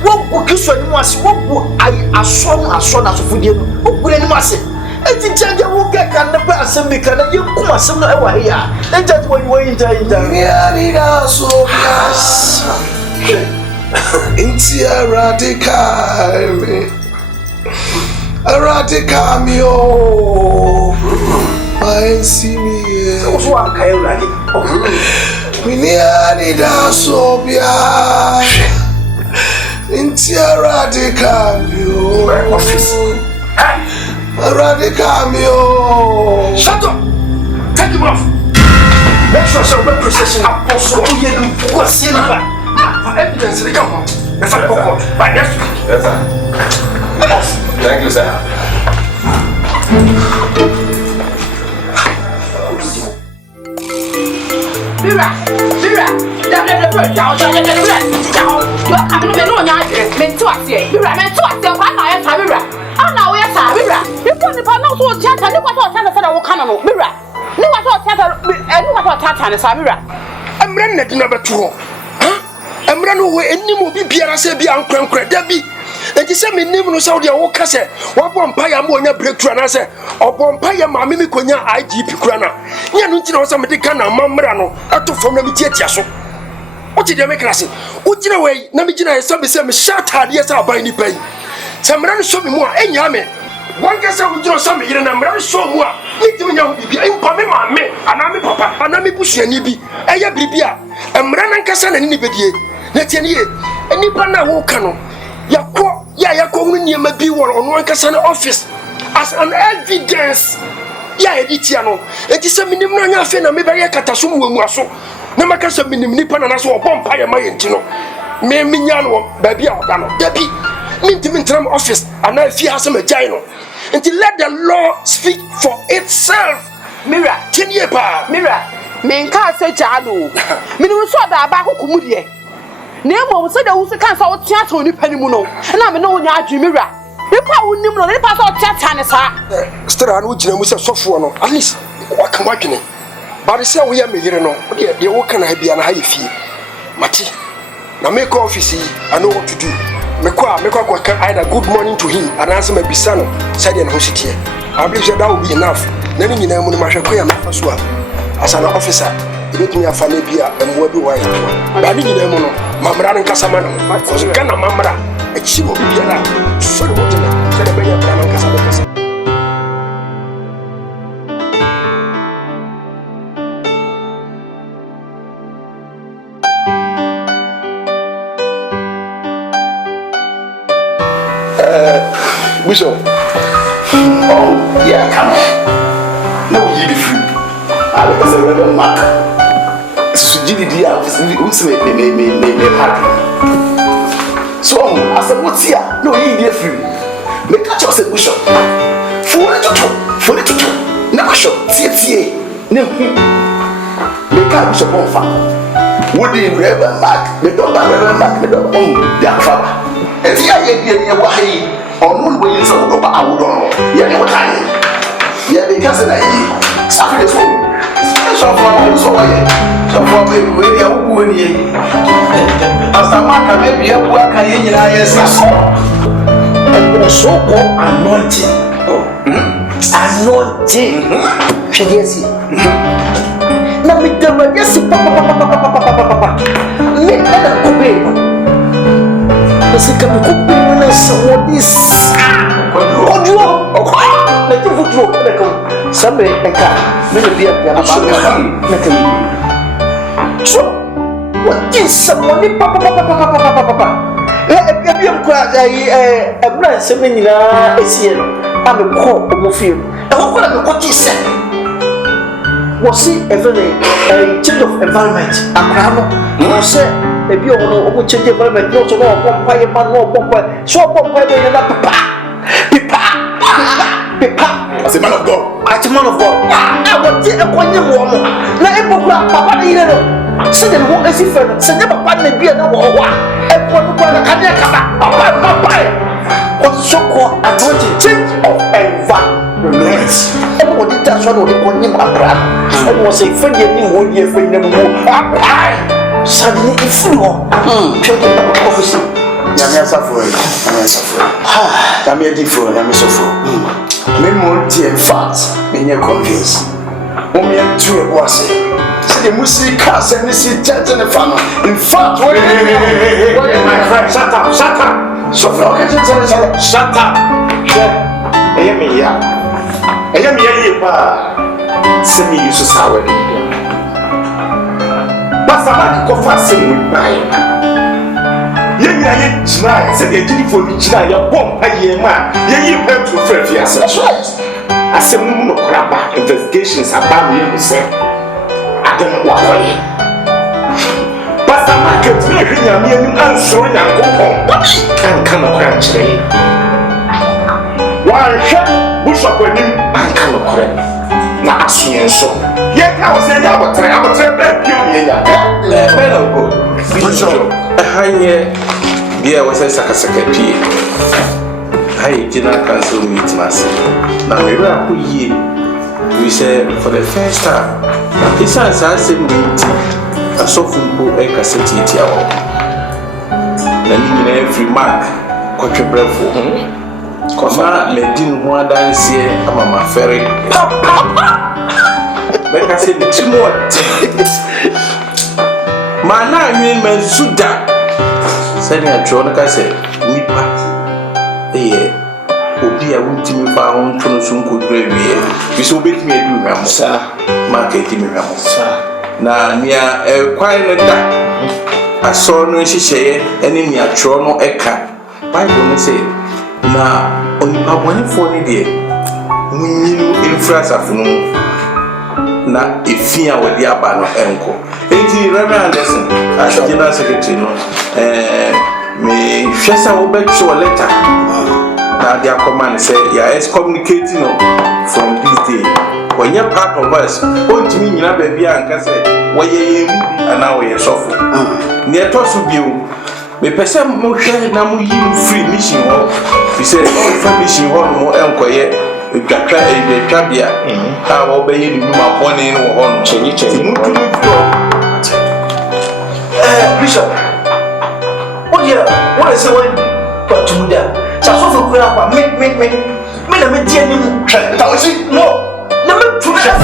wo kiswa ni mwasi wo ai aso na so fudie no wo gure ni mwasi enti jaje wo ge kan na ba asem bi kan ye kuma asem no e wa he ya e jaje wo inta ya ni da so ya inti radical mi o I see me So wa kai urade mi ni da so ya Inti radical yo office. Hey, radical yo. Shut up. Take him off. Make sure so we procession apostle to you go see na. For evidence they come on. The fact by next week. Yes sir. Thank you sir. Mira. Emre na dina beto ho. Emre no we enim obi biara se bia nkrenkre da bi. Enti se me nim no se wo de wo ka se wo bompa ya ma onya breakthrough na se obompa ya ma me konya IGP kura na. Nya no ntina wo se me de ka na mamra no ato fom na me tietia so. What did you make us say? What did away? Namijina is some say me shut hard yes I buy ni pay. Some run show me more enyame. One guess I would do some here and I'm run show more. Need to know be in Pame me and papa and I'm bush and nibi. Aya bribia. I'm running Cassan and nibidi. Let ye any pana wokano. Yako when you may be one on one Cassan office as an evidence. Ya editiano. It is a minimum ya fena me very katasum muaso. Na makasa minim nipa na so obompa ya mayenti no me minya no ba bia oda no da bi mintimi ntram office ana fi ase magyan no until let the law speak for itself. Mira tinie pa Mira me nka se jalo me no so da ba kokomu de na emo se da wusu kan so wo tia to nipa ni mu no na me no nya adwi Mira nipa wonim no nipa so tia ta ne sa stra no gina mu se sofo no at least waka wadwene. But say we are me here no de wo kana ha bia na ha yefie mati na make office I know what to do me kwa either good morning to him and answer my bisano said in hospital. I believe that will be enough. Na ni nyina mu ni mahwekwa ya mafaso a as an officer ebetumi afane bia emwo bi wa yeto ba ni nyina mu no mamra nkasa ma no so kana mamra echi mo bia na so ni mo tena se de be ya bra nkasa nkasa. Bishop. Oh, yeah, come on. No, you be free. was a Reverend Mark. Sujidi, who's me happy. So, as a what's here, no, he dear free. Make a choice, bishop. For it to do. Never shot, see, no. Make a bishop on fire. Would the Reverend Mark, the Reverend Mark, the their father. And the idea, why, or no way is over, I would know. Yeah, no time. Yeah, because I suffer this home. So for me, we are going as a marker, maybe a work I yes, and so called anointing. Anointing. Yes, now with the yes, papa. Let that could the second could be when I saw this. What you let you put somebody and car. Maybe a so, what is somebody? Papa. Let a man sending in a SEN. I'm a call of field. And what you said was it a change of environment? A crowd was said, if you know, change environment, no, so no, one fire, man, no, one fire, so one fire, papa. As a man of God. As a man of God. I want to appoint you one. Let him put Papa. So then, what is it for? So never find the beer no more. And what can you come Papa? What's so called anointing? Change of environment. And what did that one on him? And was a friend you 1 year for them more. Suddenly, if you are prophecy. Yamia suffer. Yamia different. Yamia suffer. Memory and facts, and you're convinced. Only a two was it. The music cast and this is church and the family. In fact, my friend, shut up. So, shut up. I am here. Send me use sour. But somebody go fast with mine. Yeah, said they did for me. You're bomb a year man. Yeah, you have to friend. Yes, that's right. I said, no crap. Investigations about me. I don't know why. But the market making a million answering and go home. And come a crunch. One shot, bush up with him and come a crunch. Now, seeing so. Yet I was saying, I would try back you. Well, good. There was a secretary. I did not cancel meetings. Now we were we said for the first time, it's as I said, a soft book and cassette. Then every mark, got your breath for him. Command me didn't want to see a mamma ferry. But I said, 2 more. My 9 men shoot that. Send a Jonica said, Nipa. Obi a won't me found to some good brave. You so bit me a do, ma'am, sir. Market me, ma'am, sir. Now, near a quiet that I saw no she any near Trono Eka. Why don't say, now, only one for the day. We knew in France afternoon. Now, if you are with the Abano Enco. 80 Reverend lesson as General Secretary. Me first I will bet you a letter. Now their command say, yeah, it's communicating from this day. When you're part of us, point to me, you know, baby, and can say, why you and now we are suffer. Near toss of you, me person motion, now we free mission. He said, oh, free mission, one more enquiry. If you try a cabia, how obey you, my one in one change. Bishop, what yeah, what is the way got to that? So for grandpa, make me dear him. That was it. No, never put that.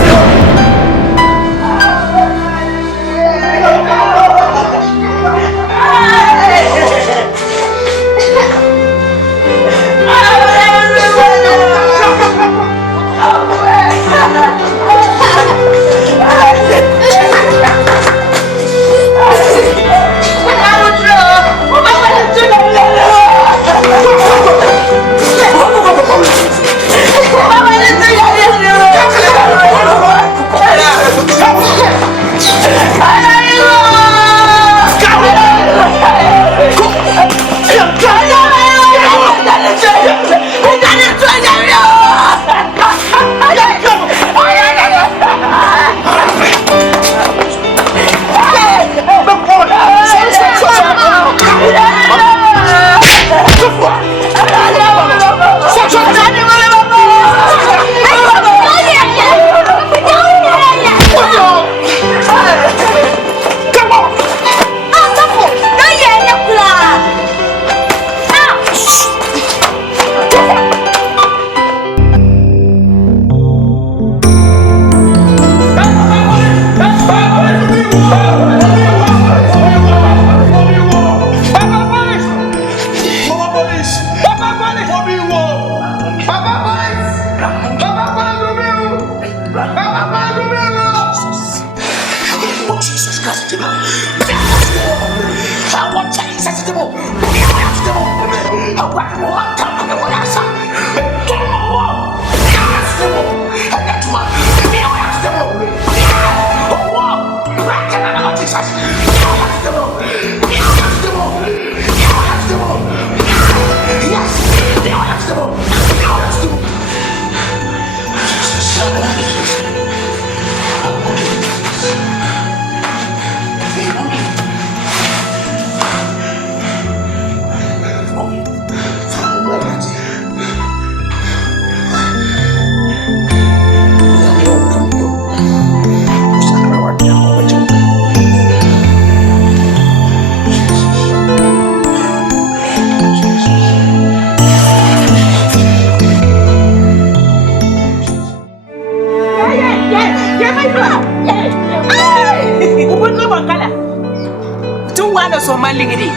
Somalingiri.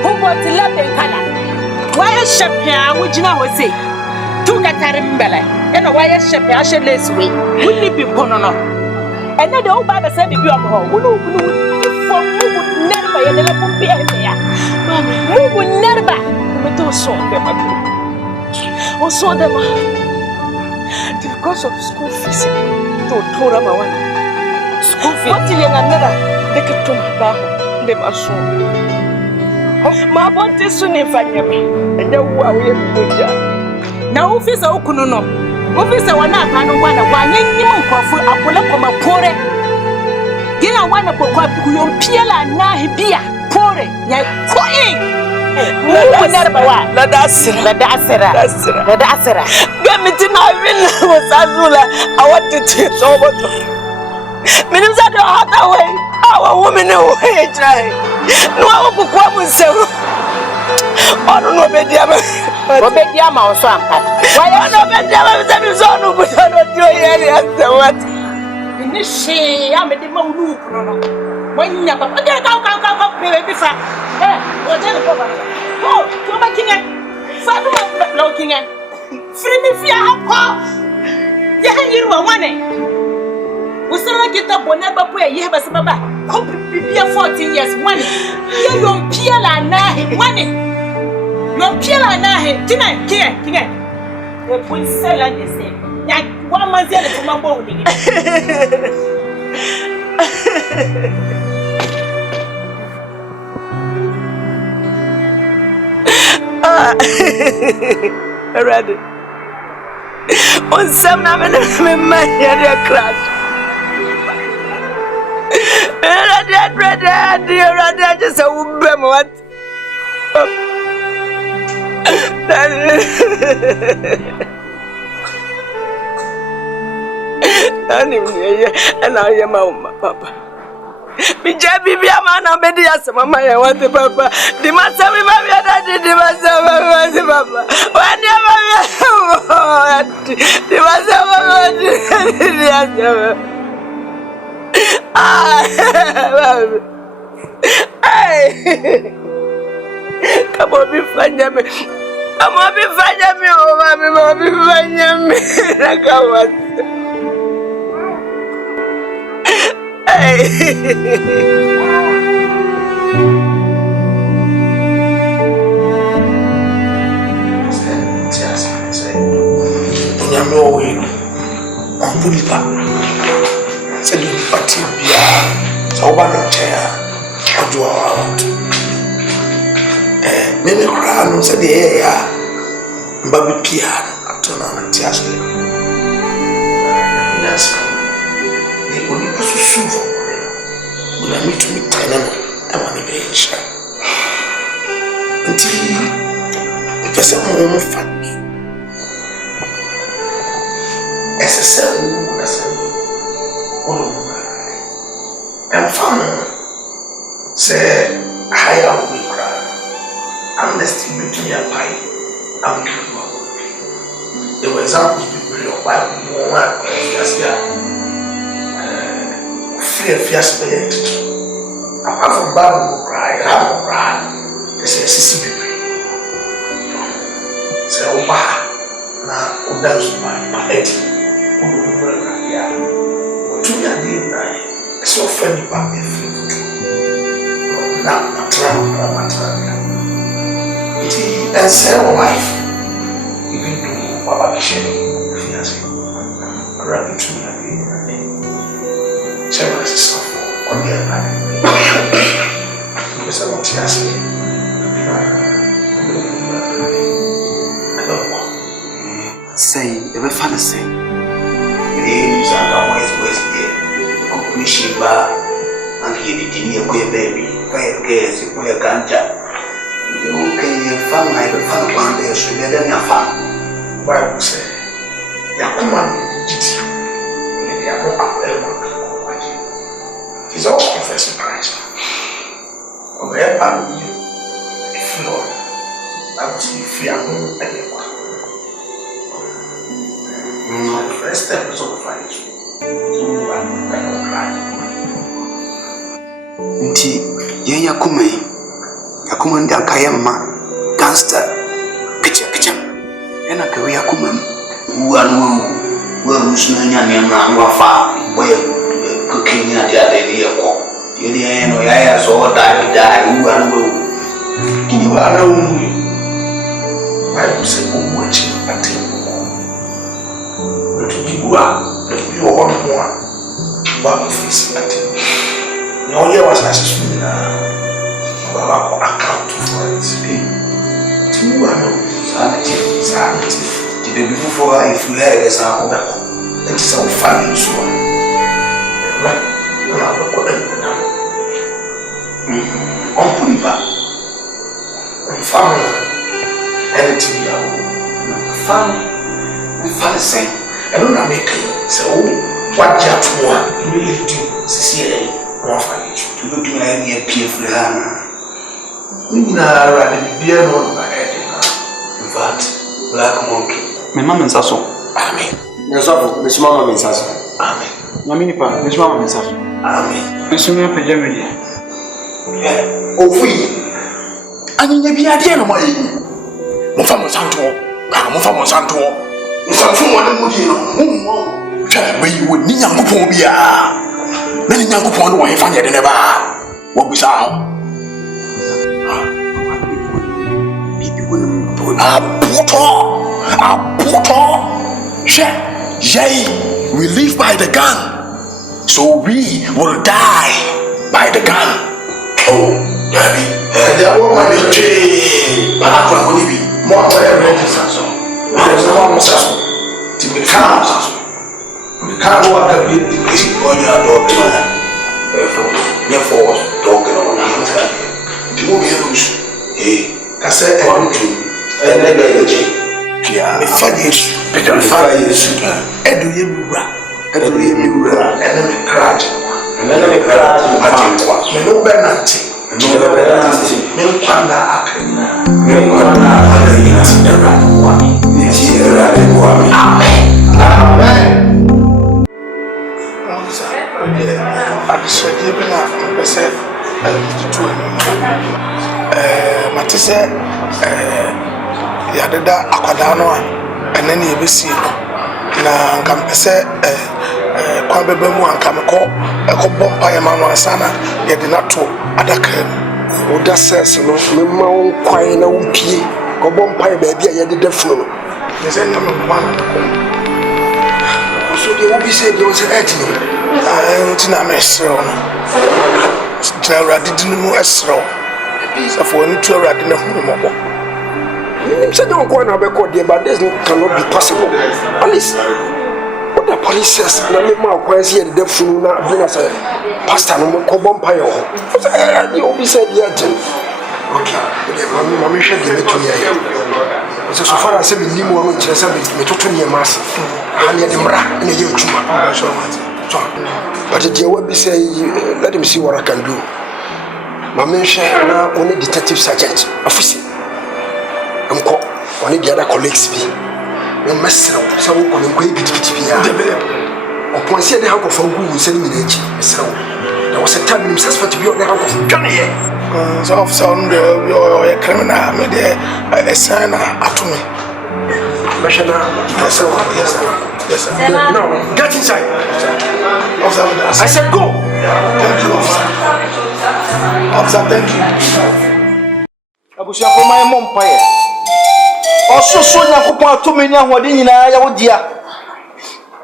Who was the London color? Why a shepherd would you know say? Two Catarimbella and a wire shepherd I should less way. Will it be Ponono? And then the old Bible said, if you are home, who would never and the level be here. Who would never with those saw them or saw them because of school fees to Torama. School fees. What in another? They could come back. De maso. Ma bonte suni fanyame. Ende wo awe mmoja. Na ofisa okunu no. Ofisa wana akanu wana wanyinyi nkofo akole koma pore. Gina wana pokwa kuyompiela na hebia pore. Nya koyi. Mu nerba wa. La dasira. Gamiti na win wasazula. I want to take so much. Minimza do hata way. Our woman away, try. No, I will come and say, I don't know, Bediama. Bediama or something. Why are not Bediama? That is all no good. I don't do any what? In this shame, I'm a demon. When you come, baby, fat. Whatever. Oh, come back in. Father, looking at. Free me for your house. Yeah, you were one. We still get up whenever you have a sababa. Come be 14 years money. You don't peel and money. You don't peel and tonight, King. The put sell and the same. Like 1 month from my body. Ready. On some man, crash. Brother, just a woman. What? And I am my papa. Be Jabby, be a man, I'm ready as a mamma. I want the papa. The master, we might be a daddy, the master, papa. Whenever the hey, come on, be funny. Come on, be funny, oh, mommy, be funny. Come on. Hey. Mimi kranu said ya mbabi pia atona na tiashe nasa ni kunipa susuvo una mitu mitana ama nibeisha nti pesa mu fani essa essa ono am fun se haya wikra amnesty between your pie and people. There were examples people in your Bible, one, fierce apart from Bible will cry, I will cry. They say, Sissy people. Say, Oba, now, Oda's my head. To me, I didn't die. It's so funny about me. Now, and sell life. Even though Baba Bishan, fiancé, around to me again. Several stuff on the other hand. Because I want to ask me. I don't know. Say, ever father say. Names and always there. Completion bar and he did in your baby. Fire gas, if we are ganja. Okay, fun like a fun one day, so better than your fun. Bible say, Yakuman, he's all confessing Christ. Over here, if Lord, I will see fear and the first step is of Christ. So I cannot cry. Nti ye yakuma ndi akayema gangster kicha ena ka we yakuma wa musumanya nyama ngwafa boye kukenya dia de yeko ye eno ya so da uanu kini wa na umu Bible say omuchi atembo tujiwa yo ono mo ba office atembo no ye was assessment na baba ko account for it tu ano sanity the baby for if you hear this and back it is our family so right na ba ko den na on put it back family anything ya family say I don't know make so what just one really do see one family to look me any PF lana we na rather be no na head in fact black monkey my mama nsaso amen Nsaso Miss Mama nsaso amen nyame nipa Miss Mama nsaso amen nso me pejame dia ofui anyanya bi ade no mai mo fa mo santo nsanfo mo ne mo di no mo twa bayi wo ni nyankopon bia na ni nyankopon no wo hefa nyede ne ba wo bisa ho bibi wonum apoto we live by the gun so we will die by the gun Daddy, that woman is changed. But I'm going to be more ready. There's no one to be calm. We can't walk a bit on your daughter. Therefore, talking on the inside. The woman who's I said, I want to. And then I yeah, if I use, because I use, and do you run? And then we crash. And then we crash. I think what? Me no penalty. Men kwanda akena men kwanda akena era kwami nti era de kwami amen onsa adisodi bi na pese tutu matise ya deda akwada no a ene ne yebesi na nkampese kwa bebe mu ankamko ekobọ mpaye manu asana ye de nato adaka wo da ses no memma wo kwai na wo pie kobọ mpaye ba bia ye de dafuro no ne se na me kwa na ko so de wo bi se de wo se eti no nti na me sero no tira urade dinu mu esero safo ni tu urade na hu mo nim se de wo kwa na be ko de but this cannot be possible at least what the police says na me ma kwa se de dafuro na abina say pastor no ko bom pa yo ho the obi said the agent okay the mama share the beto ya so so far as me ni mo no kire say me toto ne mas ha ne de mra ne ye tuma so but the way be say let him see what I can do mama share na only detective sergeant officer nko only the other colleagues be no mesra so wo ko ne ko ebitibiti bia upon see the hand of Ogu send me the so there was a time in suspect to be on the hand of Johnny so officer on the criminal me the sign at me Commissioner yes sir no get inside officer I said go thank you officer Officer, thank you. Abusia for my mom pie. Also so Nyankopon to me nya hode nyina ya wodia.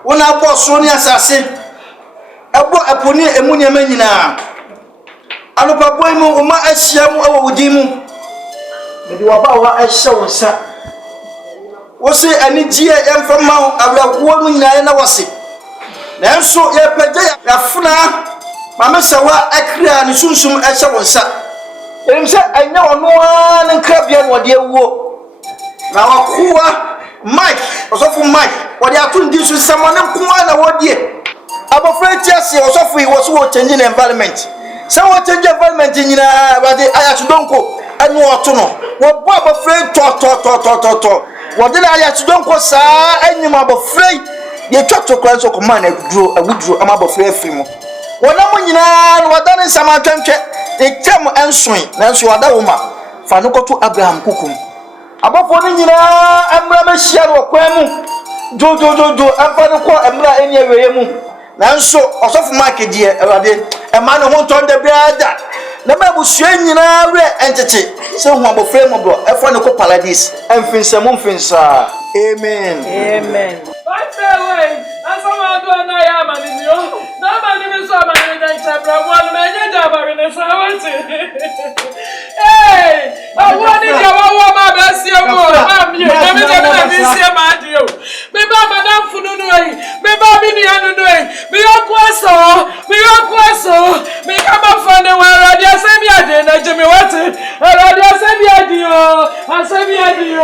Wona abo so ne asase. Abo aponi emu nyama nyina. Anopa boy mu o ma ahia mu awo wodi mu. Mede waba wa ahia wonsa. Wo se anigie emfa ma awrawo mu nyina na wose. Nanso ye pagya ya funa mama sawa akra ni sunsum ahia wonsa. Emse anya ono an nkrabia no de awuo. Na wakuwa Mike, osofu Mike, wadi atundi su samane kuma na wodie. Abofra tiase osofu woso wo change the environment. Se wo change environment nyina wadi ayatudonko anu oto no. Wo bo abofra to. Wadi na ayatudonko saa anyim abofra ye twato kran so koma na aguduro ama abofra afiri mu. Wona mo nyina no wadane sama twantwe e tem ensoe nanso wada wo ma fa no koto Abraham kukum. Abofo ni nyina amra ma hia no kwan mu jojojojo amfa no ko amra eni aweye mu nanso osofu market die awade e ma no ho ntonde biada na ma busua nyina we entete se hu abofre mo bro e fa no ko paradise emfinsa mo mfinsa amen amen. Wait, asama do na ya mani yo na mani me so mani na chabra won me nya jabare na sawati. Hey, awoni jawawa ma be sie mo ma mi na me na be sie ma di o. Me ba madam funu no yi, me ba bi ni anu no yi. Me yakwaso, me kama fane wa radio asemi ade na jemi wati. Radio asemi ade o, asemi ade o.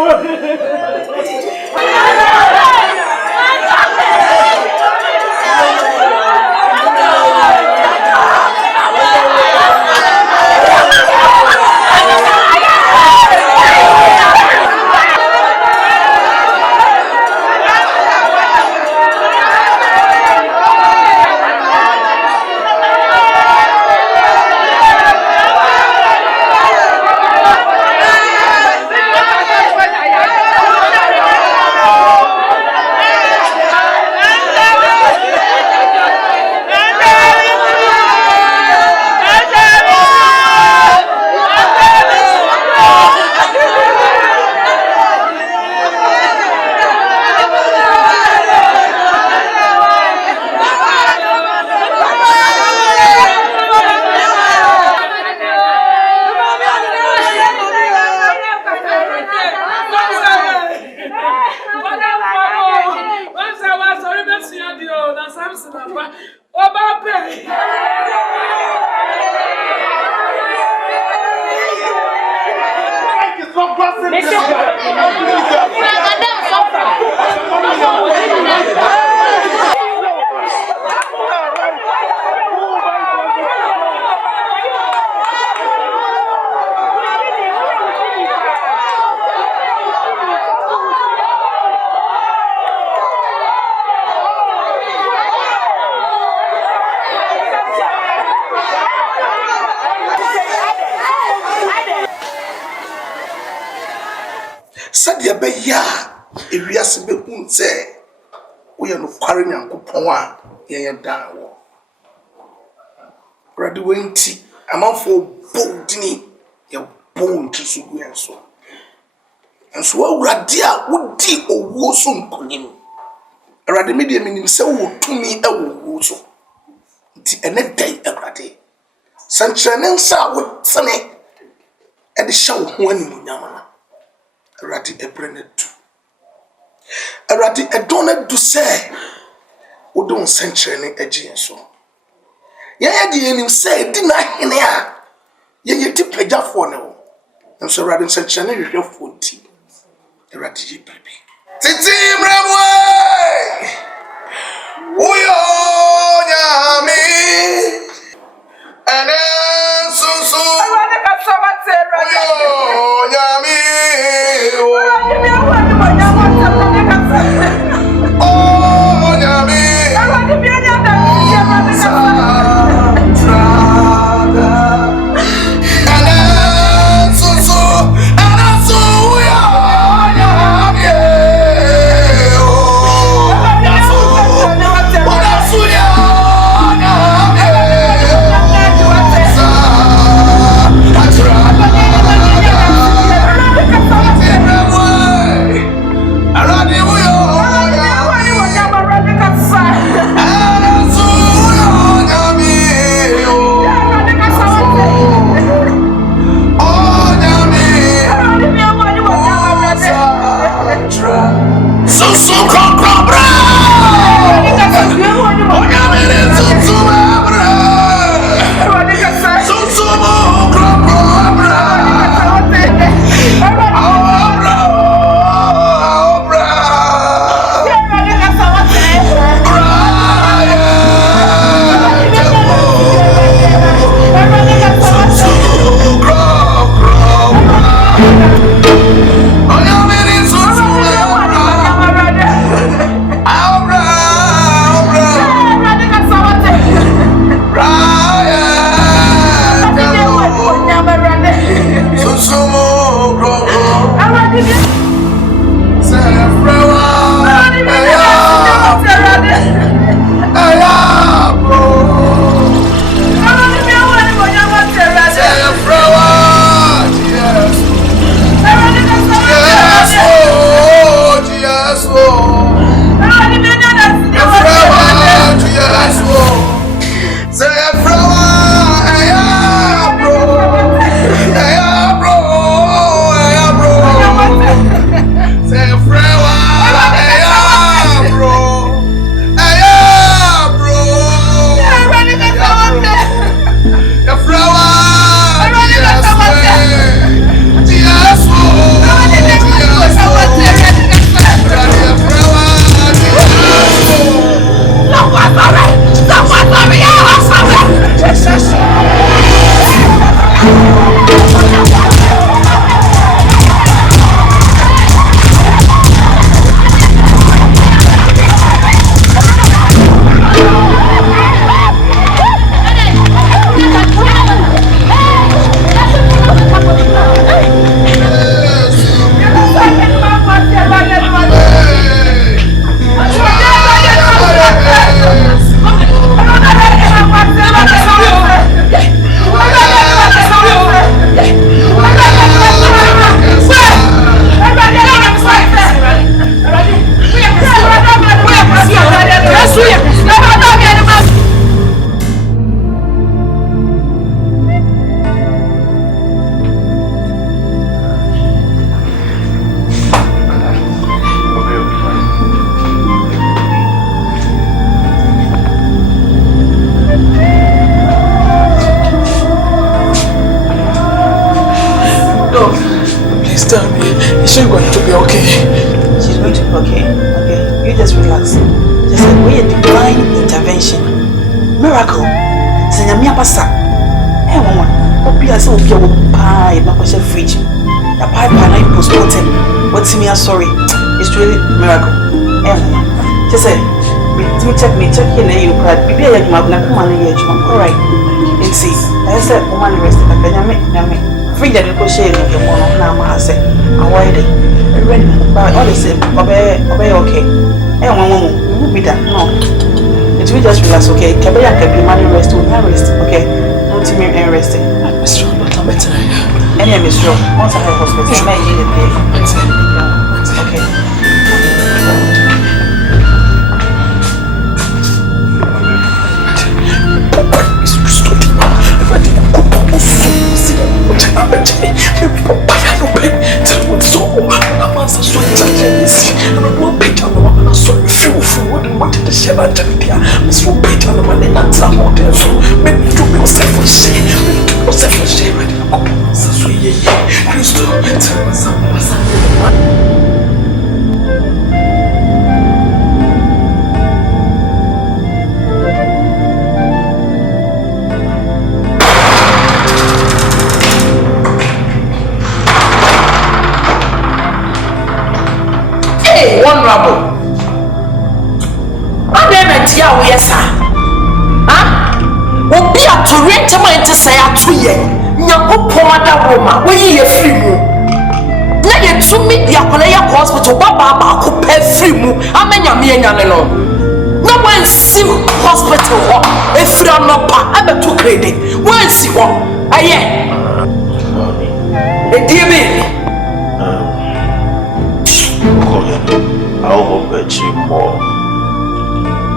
Sadia be ya ewiase be kun se wo ye no kware Nyankopon a ye dan wo brade wenti amanfo boldini ye bold so gu enso awurade a wodi owo so nkonim awurade me de minim se wo tumi awo so nti ene dai awurade sanchene nsa wo tsene e de hya wo ho ani munyama Rati ebrenedu. Rati edonedu se udon century agin so. Ye di enim se di na hene a ye ti pleja for no. And so rati century hwe fonti. Rati ye bibi. Titi mremwe. Uyo nyame. Ene susu. Awade ka sawa tera. Uyo nyame. No, please tell me, is she going to be okay? She's going to be okay. Okay, you just relax. Just like we a divine intervention, miracle. Senyamia pasa. Hey, mama, obi ase obi a wo pie na ko fridge. The pipe na you postmortem. What's me sorry? It's really miracle. Hey, mama, just say me check here na you cry. Bibi ya juma na kuma na ya juma. All right. It's see. I said woman rest ka nyame. Fridge na ko share no mo no na ma say. Avoid it. Ready, but all the same, obey, okay. Hey, mama, you will be that. No. It will just relax, okay? Kabaya can be money rest, we can rest, okay? Don't you mean resting? I'm strong, but I'm better. Any I'm strong. Once I have hospital, I might need a day. Okay. Hospital, Baba, who pay free mu. I mean, no. No one see hospital. If you are not pa, I bet to credit. One see what? Aye. A dear baby. I'll hope that you more.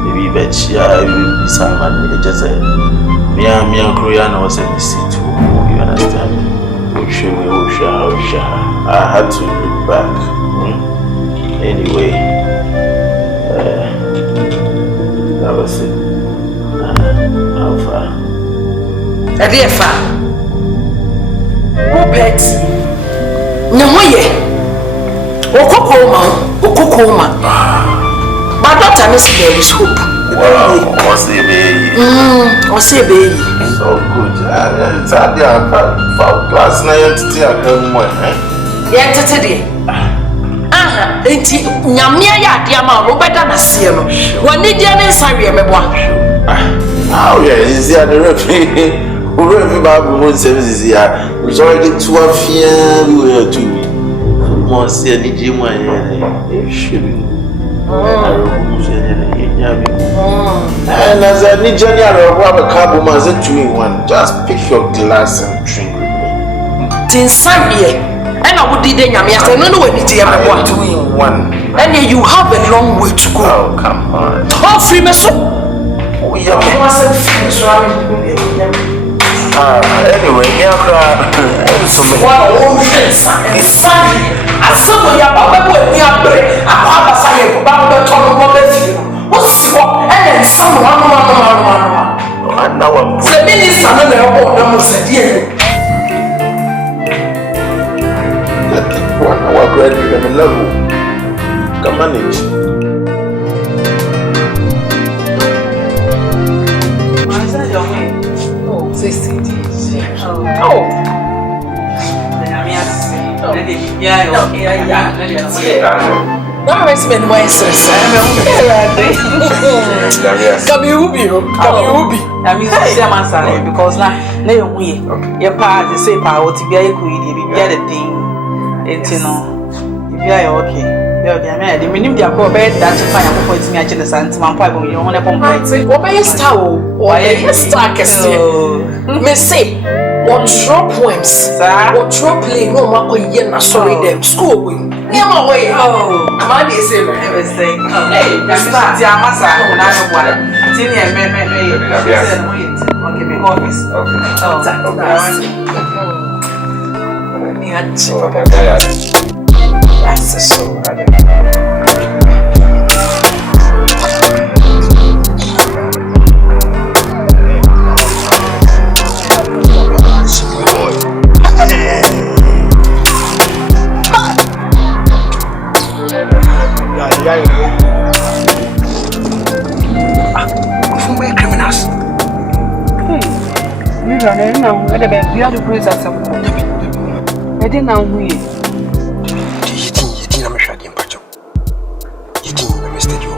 Maybe bet you will be someone just a mere Korean was a visit to. You understand? I had to look back. Anyway, that was it. How far? A dear far. Who pet? No, ye. Okokoma. My daughter is very soup. What's the baby? What's the baby? So good. It's at the class night to take a yeah, today. Enti nyamia ya dia ma Robert na sie no woni dia ne nsawe meboa yeah, is there the referee Bible won services here we already to afia we were to mo se ni ji mo e shibi and as a ni journey around what cabo man say 2 in 1 just pick your glass and drink with me tin sawe and I would did no when it's 2 in 1. And you have a long way to go. Oh, come on. How free me so? We are anyway, me so I saw you about me up there. I have a sign about the top. What's what? And then someone. And now I'm the minister never said, one hour graduate and level can manage. Oh, 60 days. Now I spend my sister. Come because now your part is say power to be a queen, get a thing. It's okay. Okay, the minimum dia ko be that fine am point me agene santi man pa you want to pump obey star o star kese me say what drop poems what drop play no ma ko ye na sorry them school we ma way ma dey say everything hey star ti amasa na no bwa ti ni okay me go office me had that's so didn't know whether we had to praise us. I didn't know who you didn't know Mr. Dimpacho. You didn't know Mr. Joe.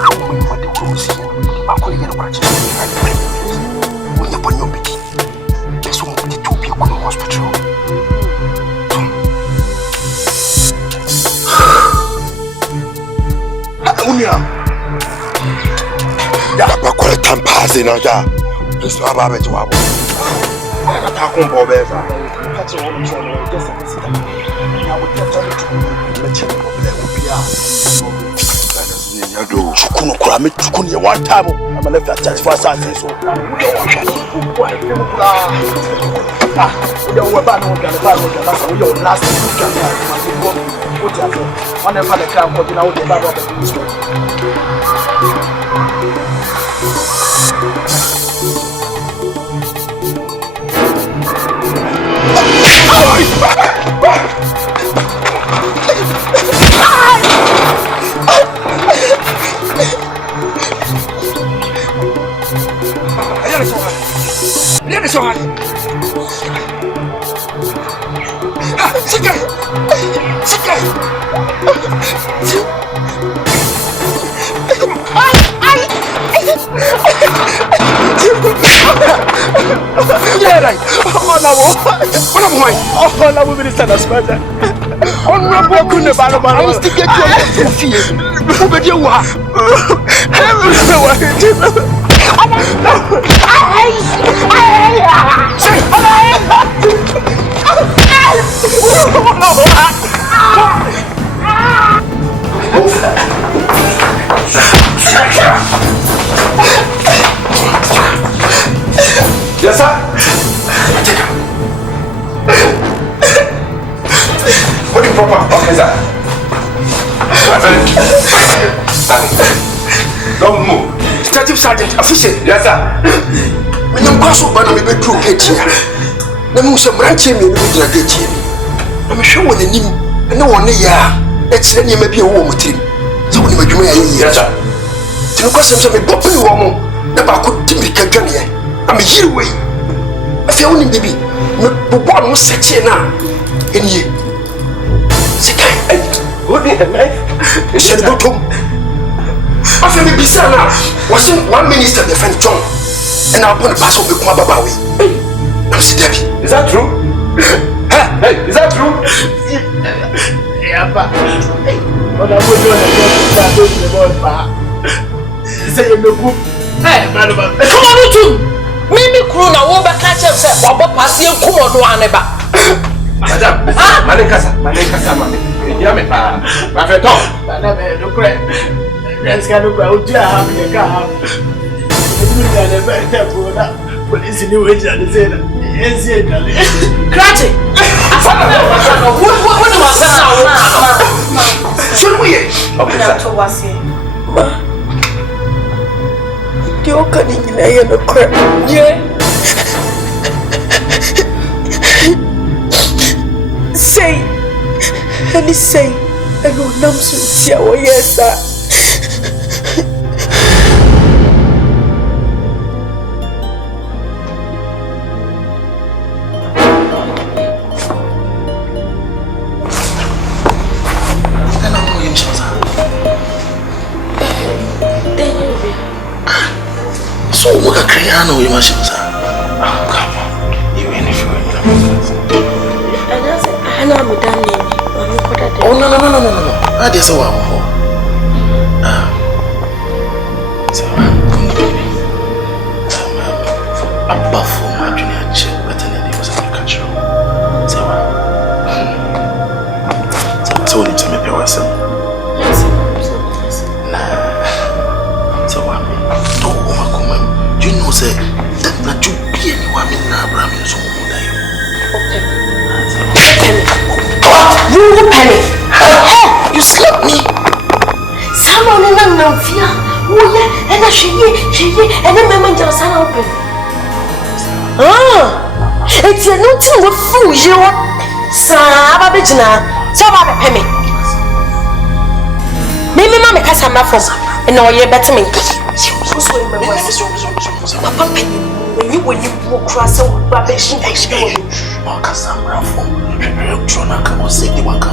I won't what the world see. I'm calling you a crutch. When you're born, you're big. There's one of the 2 people in the hospital. Ya ba kwere tampaze na ja. Please ba ba be jawabo. Na ta kun bo be fa. Ka ti won so no just a sit. Ya wo te to me che ko be wo bia. Ya do sukunu kura me tukunu ye one time. I'm left at church for Sunday so. Ah, you were bad no can ba no can so you last week. What you have? On the father crown for now the bad of the Yes, sir. Put it proper. Okay, sir. Don't move. Detective Sergeant, official. Yes, sir. When you pass over the bedroom gate here, the Musa branch me with the gate here. I'm sure when you know one year, it's any maybe a woman team. So when you make me a year, sir. To question some poppy woman, the back could be Kagani. I'm a year away. I feel only baby, but one was sexy now. In you. What did I make? You said, go home. After me, Bissana wasn't one minister, the friend John, and I'm going to pass over my babawi. I'm Debbie. Is that true? Hey, is that true? Yeah, but what I would do is the board. Say, no book. Hey, madam, come on, too. Mimi crew na wo be catch up say obo pass ye kumo do aneba. Madam, Manekasa, mami. Ya me pa. Ma fe to. Na me no kre. Let's go to go to have the car. You got a better brother. Police in the way to say that. Yes, yes. Cratty. What do I say now? Should we? Okay, sir. Ma. The opening in a yellow crap. Yeah. Say, and he say, I go numb so oh yes, sir. So what a crayon we must use. Oh, come on. You ain't if you're I know I'm done name. Oh, no. I just saw so I'm buff for my junior chick, but then he was a catcher. So need to make yourself. You know, say that not you be anyone in Abraham is home. You penny. You slapped me. Someone in a fear. Oh, yeah, and she, and the moment just open. It's a new thing with food. You want Sababijina, so about a penny. Maybe Mamma Cassama for No, you better me. Papa, when you walk across a rubbish, Cassandra for Tronaka or say the one can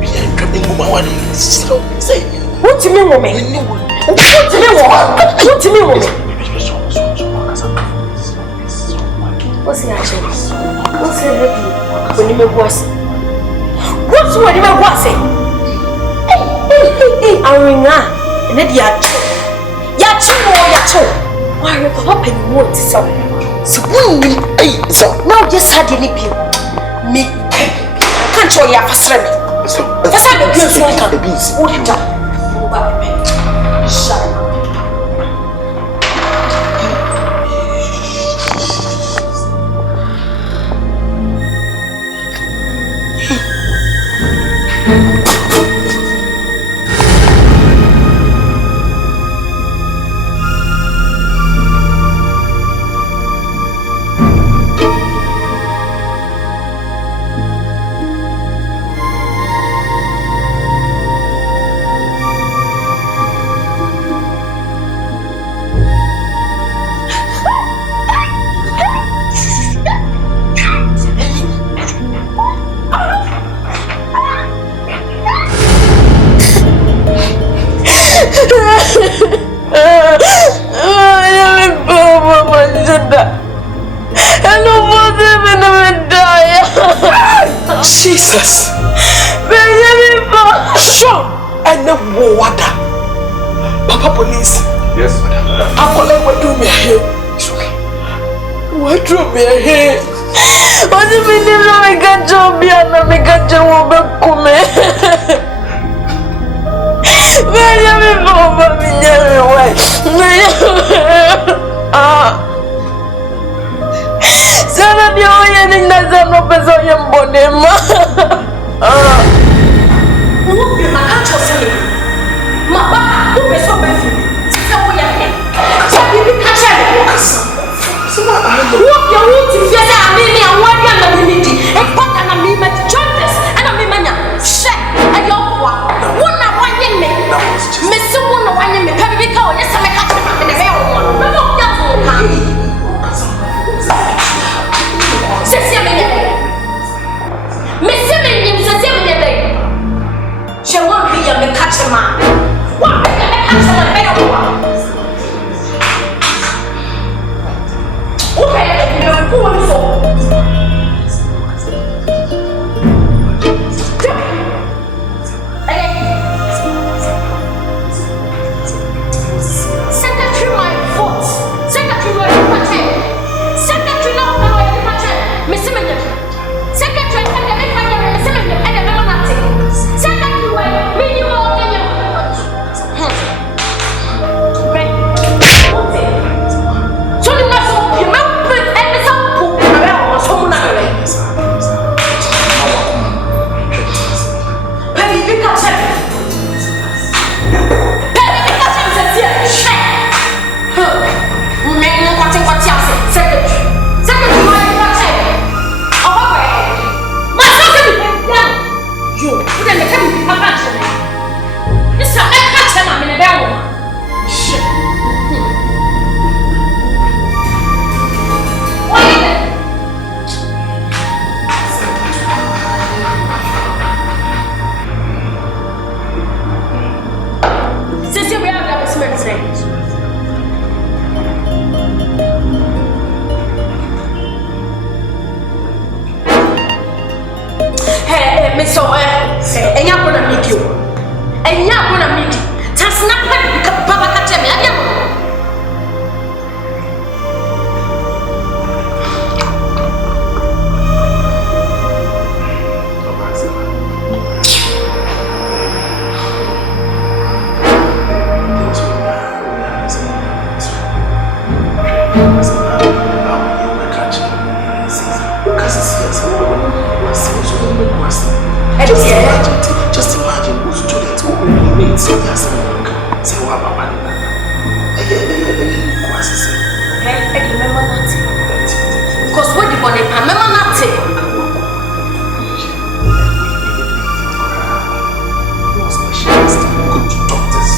be a dripping woman. Say, what do you mean, woman? What do you mean, what do you mean, woman? What's the action? What's the review? When you make was what's when you make was it? Hey, Arina, and then Yacho. Why, Papa, you want so? So, hey, so now just had any bill. Me, I can't show you for swimming. That's how the bills won't come. What the? Shut up. Jesus! Sure! I know water. Papa police. Yes, madam. What do me here? It's okay. What do me here? What do you mean? I got job here and I got job back home. Sana dia yang ninggaza no peso yang bonema. Ubi makacho sele. Mabaka tu peso befi. Sasa uya he. Sabi bi kacha le wakasa. Sema alo. Ubi uti fiasa amini awadi na minidi. Ekpata na mima jones ana mimanya. She ayo kwa. Wona wanye me. Mesu wona wanye me. Kabi bi ka o yesa me kacha me na me o. Me mo ya ko ka. Sesi amenya. Mesi amenya sesi amenya. She won't be a catcher man. What be a catcher man? Better one. Okay, you're going for. Secretary, my foot. Secretary, my departure. Secretary, no, Miss Simon. Secretary, Miss Simon, and the Melanatic. Secretary, minimum. So you must remember every sample around someone. Penny, you can't check. Penny, you can't check. Check. Make no cutting what you say. Secretary. Secretary, why you can't check? Oh, my secretary. You, then the coming to catch me. This is a catch him. I'm in a bell. Shit. Since we have that Smith things. Hey, Miss So, and you're gonna meet you. And you're gonna meet you. Just not Papa catch me. Just imagine who's students who will meet say what about I remember nothing. Because what the money, I remember nothing. No specialist, good doctors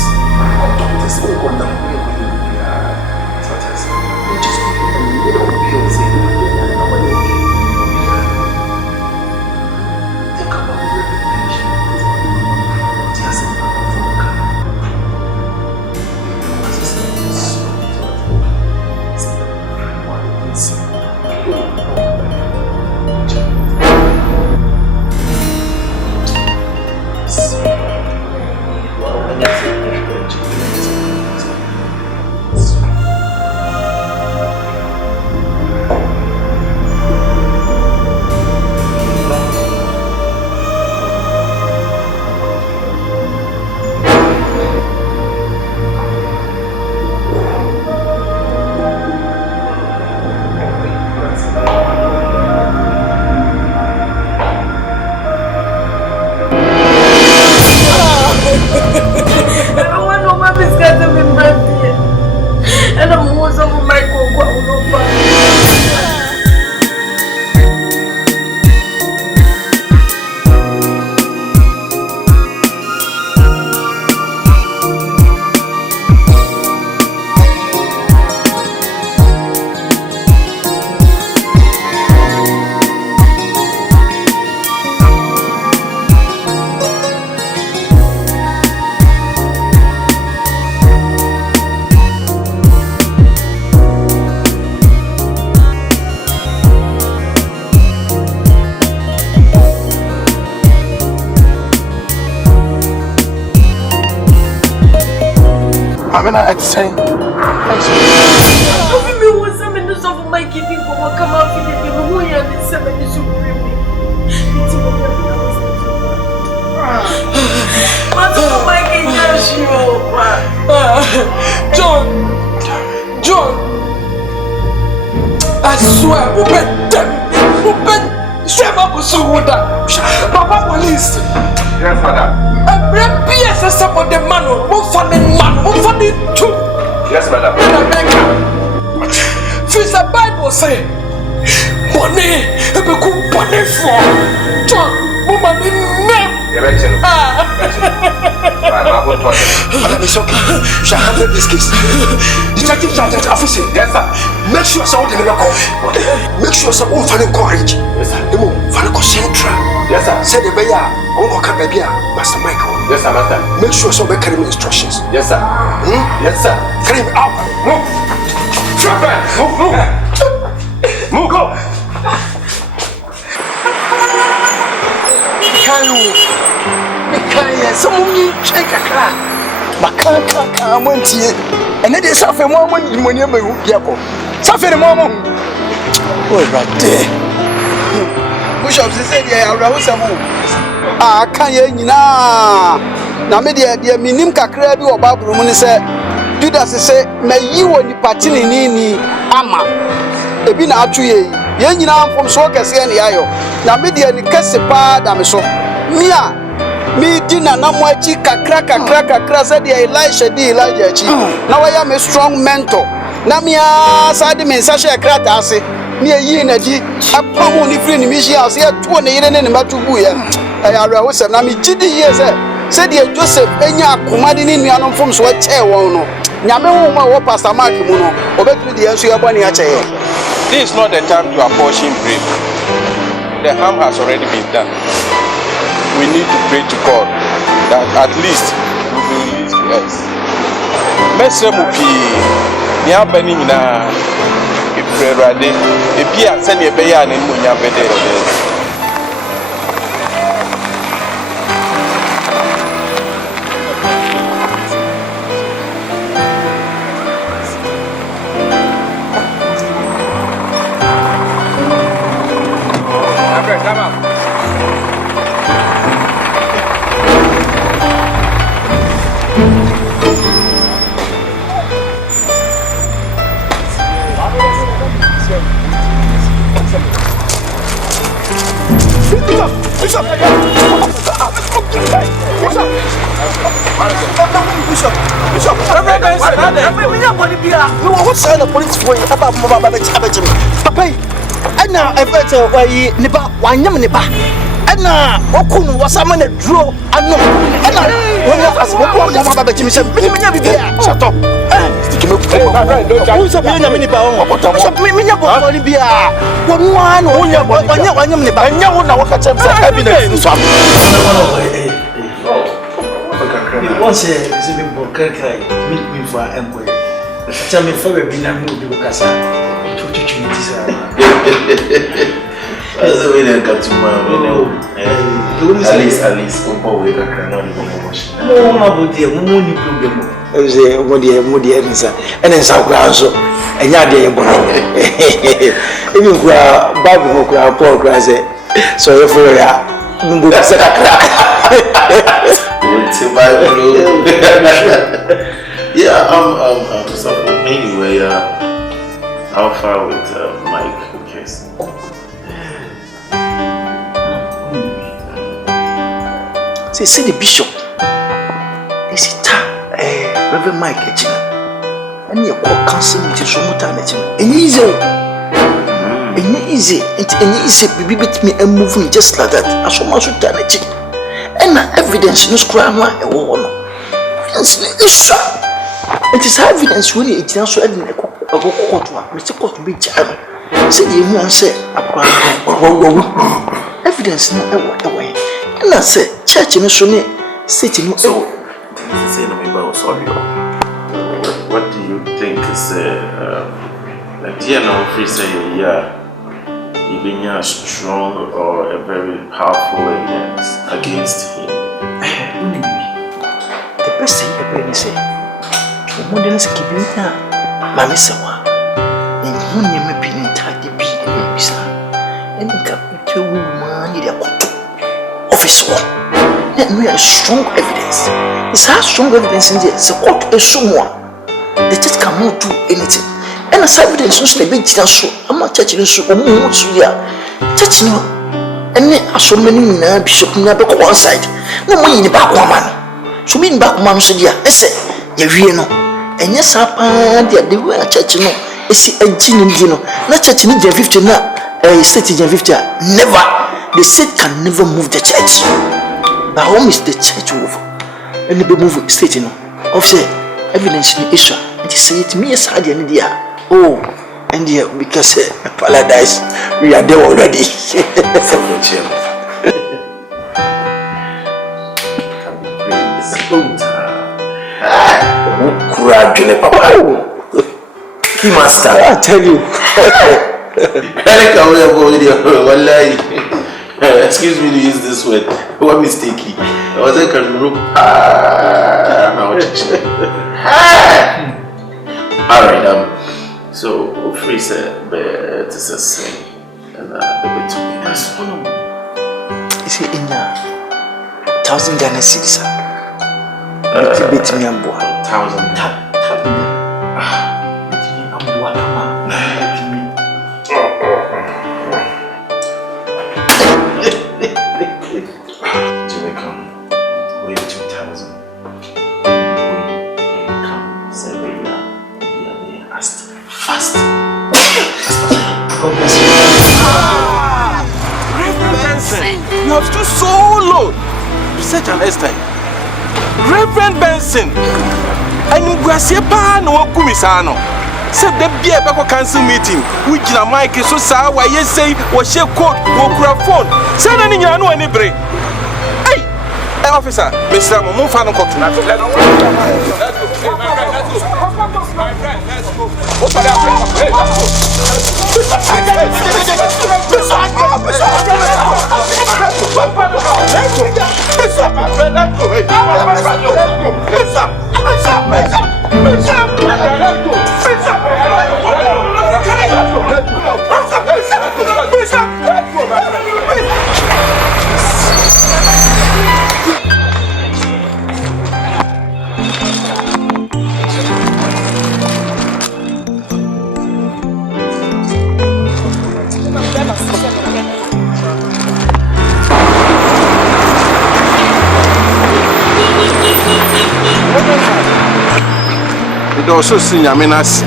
I'd say. John, I swear, Papa police. Yes, madam. Yes, someone the man, too. Yes, madam. Since the Bible say, money, money for John, woman in name. It's okay. Shall handle this case. Detective Sergeant Officer. Yes, sir. Make sure someone deliver call. Make sure someone find courage. Yes, sir. Find central. Yes, sir. Say the baby, Uncle Baby, Master Michael. Yes, sir, master. Make sure someone carry me instructions. Yes, sir. Yes, sir. Carry me out. Move. Move, go. Someone check a car. Macanca, Monty, and it is half a moment when you're Suffer a moment. Oh, right there. Bishop said, yeah, I was a move. Ah, can't you now? Namedia, dear Minim Kakrabi or Babu said, Judas say, may you and the Patini Ama. Ebina Atuye, Yanina from Sokas and Yayo. Namedia, the Cassipa, Damiso. Mia. Me dinner na mwachi kakra said Elisha di Elijah chi. Now I am a strong mentor. Na me aside me sasha krata ase. Me yi na di apamu ni free ni mishi ase ya tuo ne yire ne ne matubu ya. Ayara wo sem na me gidi ye said Joseph enya akoma de ni nuanom fom so che won no. Nyame wo ma wo pastor Mark mu no. Obetumi de enso ya boni a che ye. This is not the time to apportion blame. The harm has already been done. We need to pray to God that at least we will release to us. Mesemupi, niya bani na iprerade, ebi aseni ebeya ne munya bede. Come on. What sign of police for you about Papa? And now I better why Niba, one young Niba. And now, Okun was summoned a draw. And no, and I when you ask what Mama Jimmy said, shut up. Who's a million minute pound? What a million Bolivia? One Niba, and you won't know what evidence. Once a simple cry, meet me for employee. Tell me for a binary Lucasa. That's the way they got to my at least, we can not even watch. No, but dear, money problem. I say, what dear, and then some grounds, and ya dear, even Bible, Paul Grass, so if we are, yeah, so anyway, how far with Mike? Yes. See the bishop. Is it Reverend Mike? And you call council meeting so much time. And easy, it's easy. Be with me and moving just like that. I so much time. And evidence no scram. It is evidence when it's also evidence. Mr. Court be jam. Say the man say evidence no away. And I say church in a sonnet sitting. So say no about sorry. What do you think is dear now free say even a strong or a very powerful evidence against him? The best thing you say more than keeping now, Mammy Sawa, and who never been in touch the bee and Bisa, and come to money the officer. Let me a strong evidence. It's how strong evidence in there. So, what is someone? They just cannot do anything. And as evidence, no big so I'm not touching so much here. Touching and then so many bishop never go one side. No money in the back woman. So, mean back man said, yeah, I say, you know. And yes, they were church, you know. It's a genius, not church in 50 now, a state in 50. Never. The state can never move the church. But home is the church over. And the move state, you know. Of evidence in Israel. And he said, me as I did India. Oh, and yeah, because paradise, we are there already. Gradually, Papa. Master, I tell you. Excuse me to use this word. What mistake? I was like a room. Alright, so free said to say and the bit to me. Is it in 1,000 Ghana cedis? Bit me and 1,000. You have stood so low to such an extent. Reverend Benson, and you are saying, "No, Kumisano." Said the beer back council meeting. We can a mic so sour. Why you say was she court or phone? Send any you know any break. Hey, officer, Mr. Mumfano got to let's go. It also seen Yaminas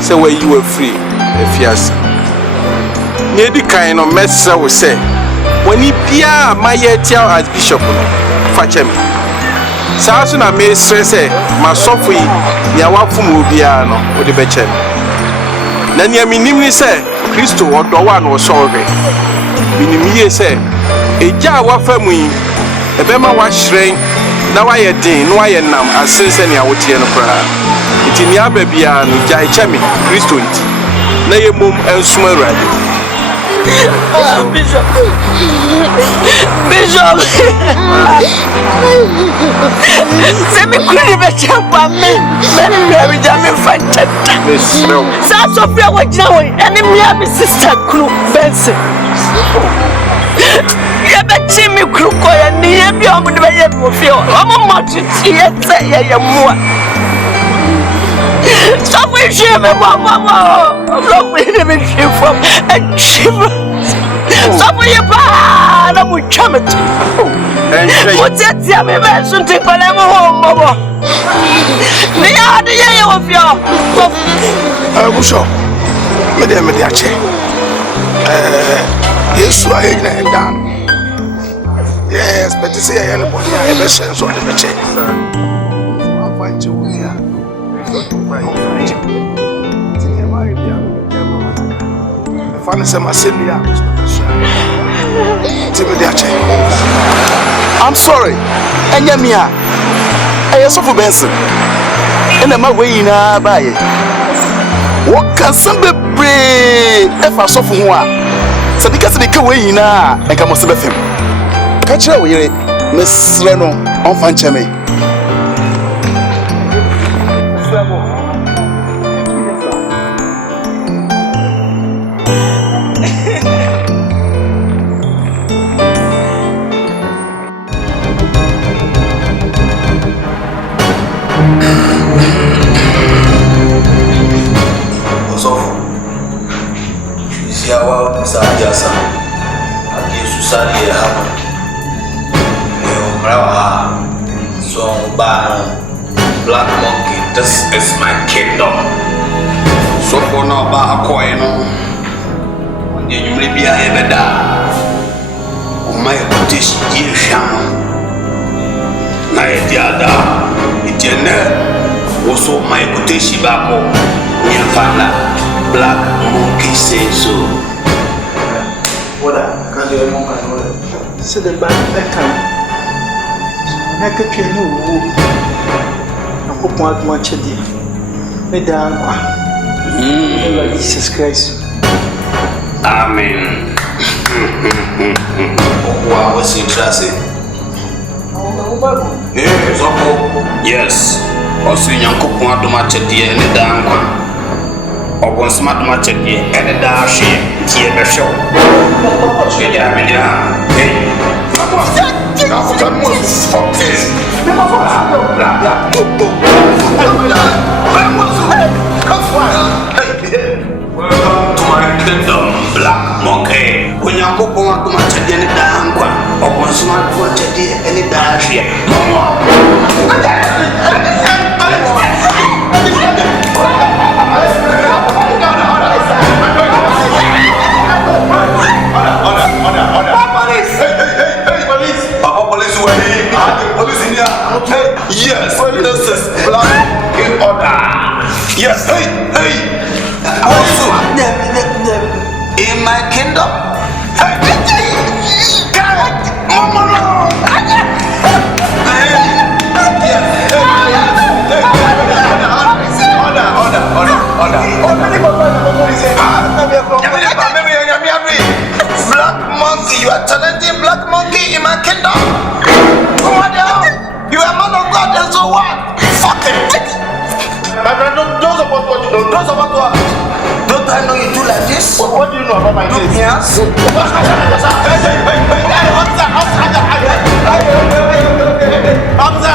say where you were free, if yes. Near the kind of messer will say, when he peer my tell as bishop, fetch him. Sasuna may say, my software, Yawafum will be ano, or the betchen. Then Yaminimni say, Christo or Dowan or sorry. Minimie say, a Jawa family, a Bema was shrink. Now I had din, no I am as since any I would hear no prayer. It in your baby and Jai Chemi, Christo it. na ye mom ensum awurade. Bishop. Se me kuri be champa me me jam fanta. Sa Sophia wa jina wo ene me sister kru Benson. Ya be chi me kru ko ya ni ye bi o de be ye mo fi o mo mo ti ye se ye mo. Sophia she me mama. Sophia me she from a chief. Sophia pa na mu chamet. What's it? Ya me be sun ti ko le mo mo. Ni ya de ye wo fi o. Busho. Me de ache. Yesu aye na enda. Yes, but to say I am body I be sense on the beche. I find you here. I'm sorry. Enyamia. Ayesofu Benson. Ena ma we na baye. Wo kan san bebre e fa sofu ho a. Se bika se bika we na e ka mo se befem. Ka kire wo yire mesre no on fa ncheme. Black monkey, this is my kingdom. So for now, ba akoy no. Onde nyumre bia ye beda. O mai kotish ye sham. Na ye diada. Itene. Oso mai kotish ba ko. Nyafana. Black monkey say so. What can you monkey? So the bad can. I can tell you. Open much of me down. Jesus Christ. Amen. Wow, what's interesting? Yes. Also, young couple want to match a dear and a down one. Or one smart match a dear and a dash here the show. Welcome to my kingdom, black monkey. When you go to my church, any damn one, or one smart watch any dash here. Yes, this is black in order. Yes, hey. Also, in my kingdom, Black monkey, you are challenging black monkey in my kingdom. Come on down. You are man of God, and so what? Fuck it. Those about what you know. Those about what? Don't I know you do like this? What do you know about my case? Yes. Hamza.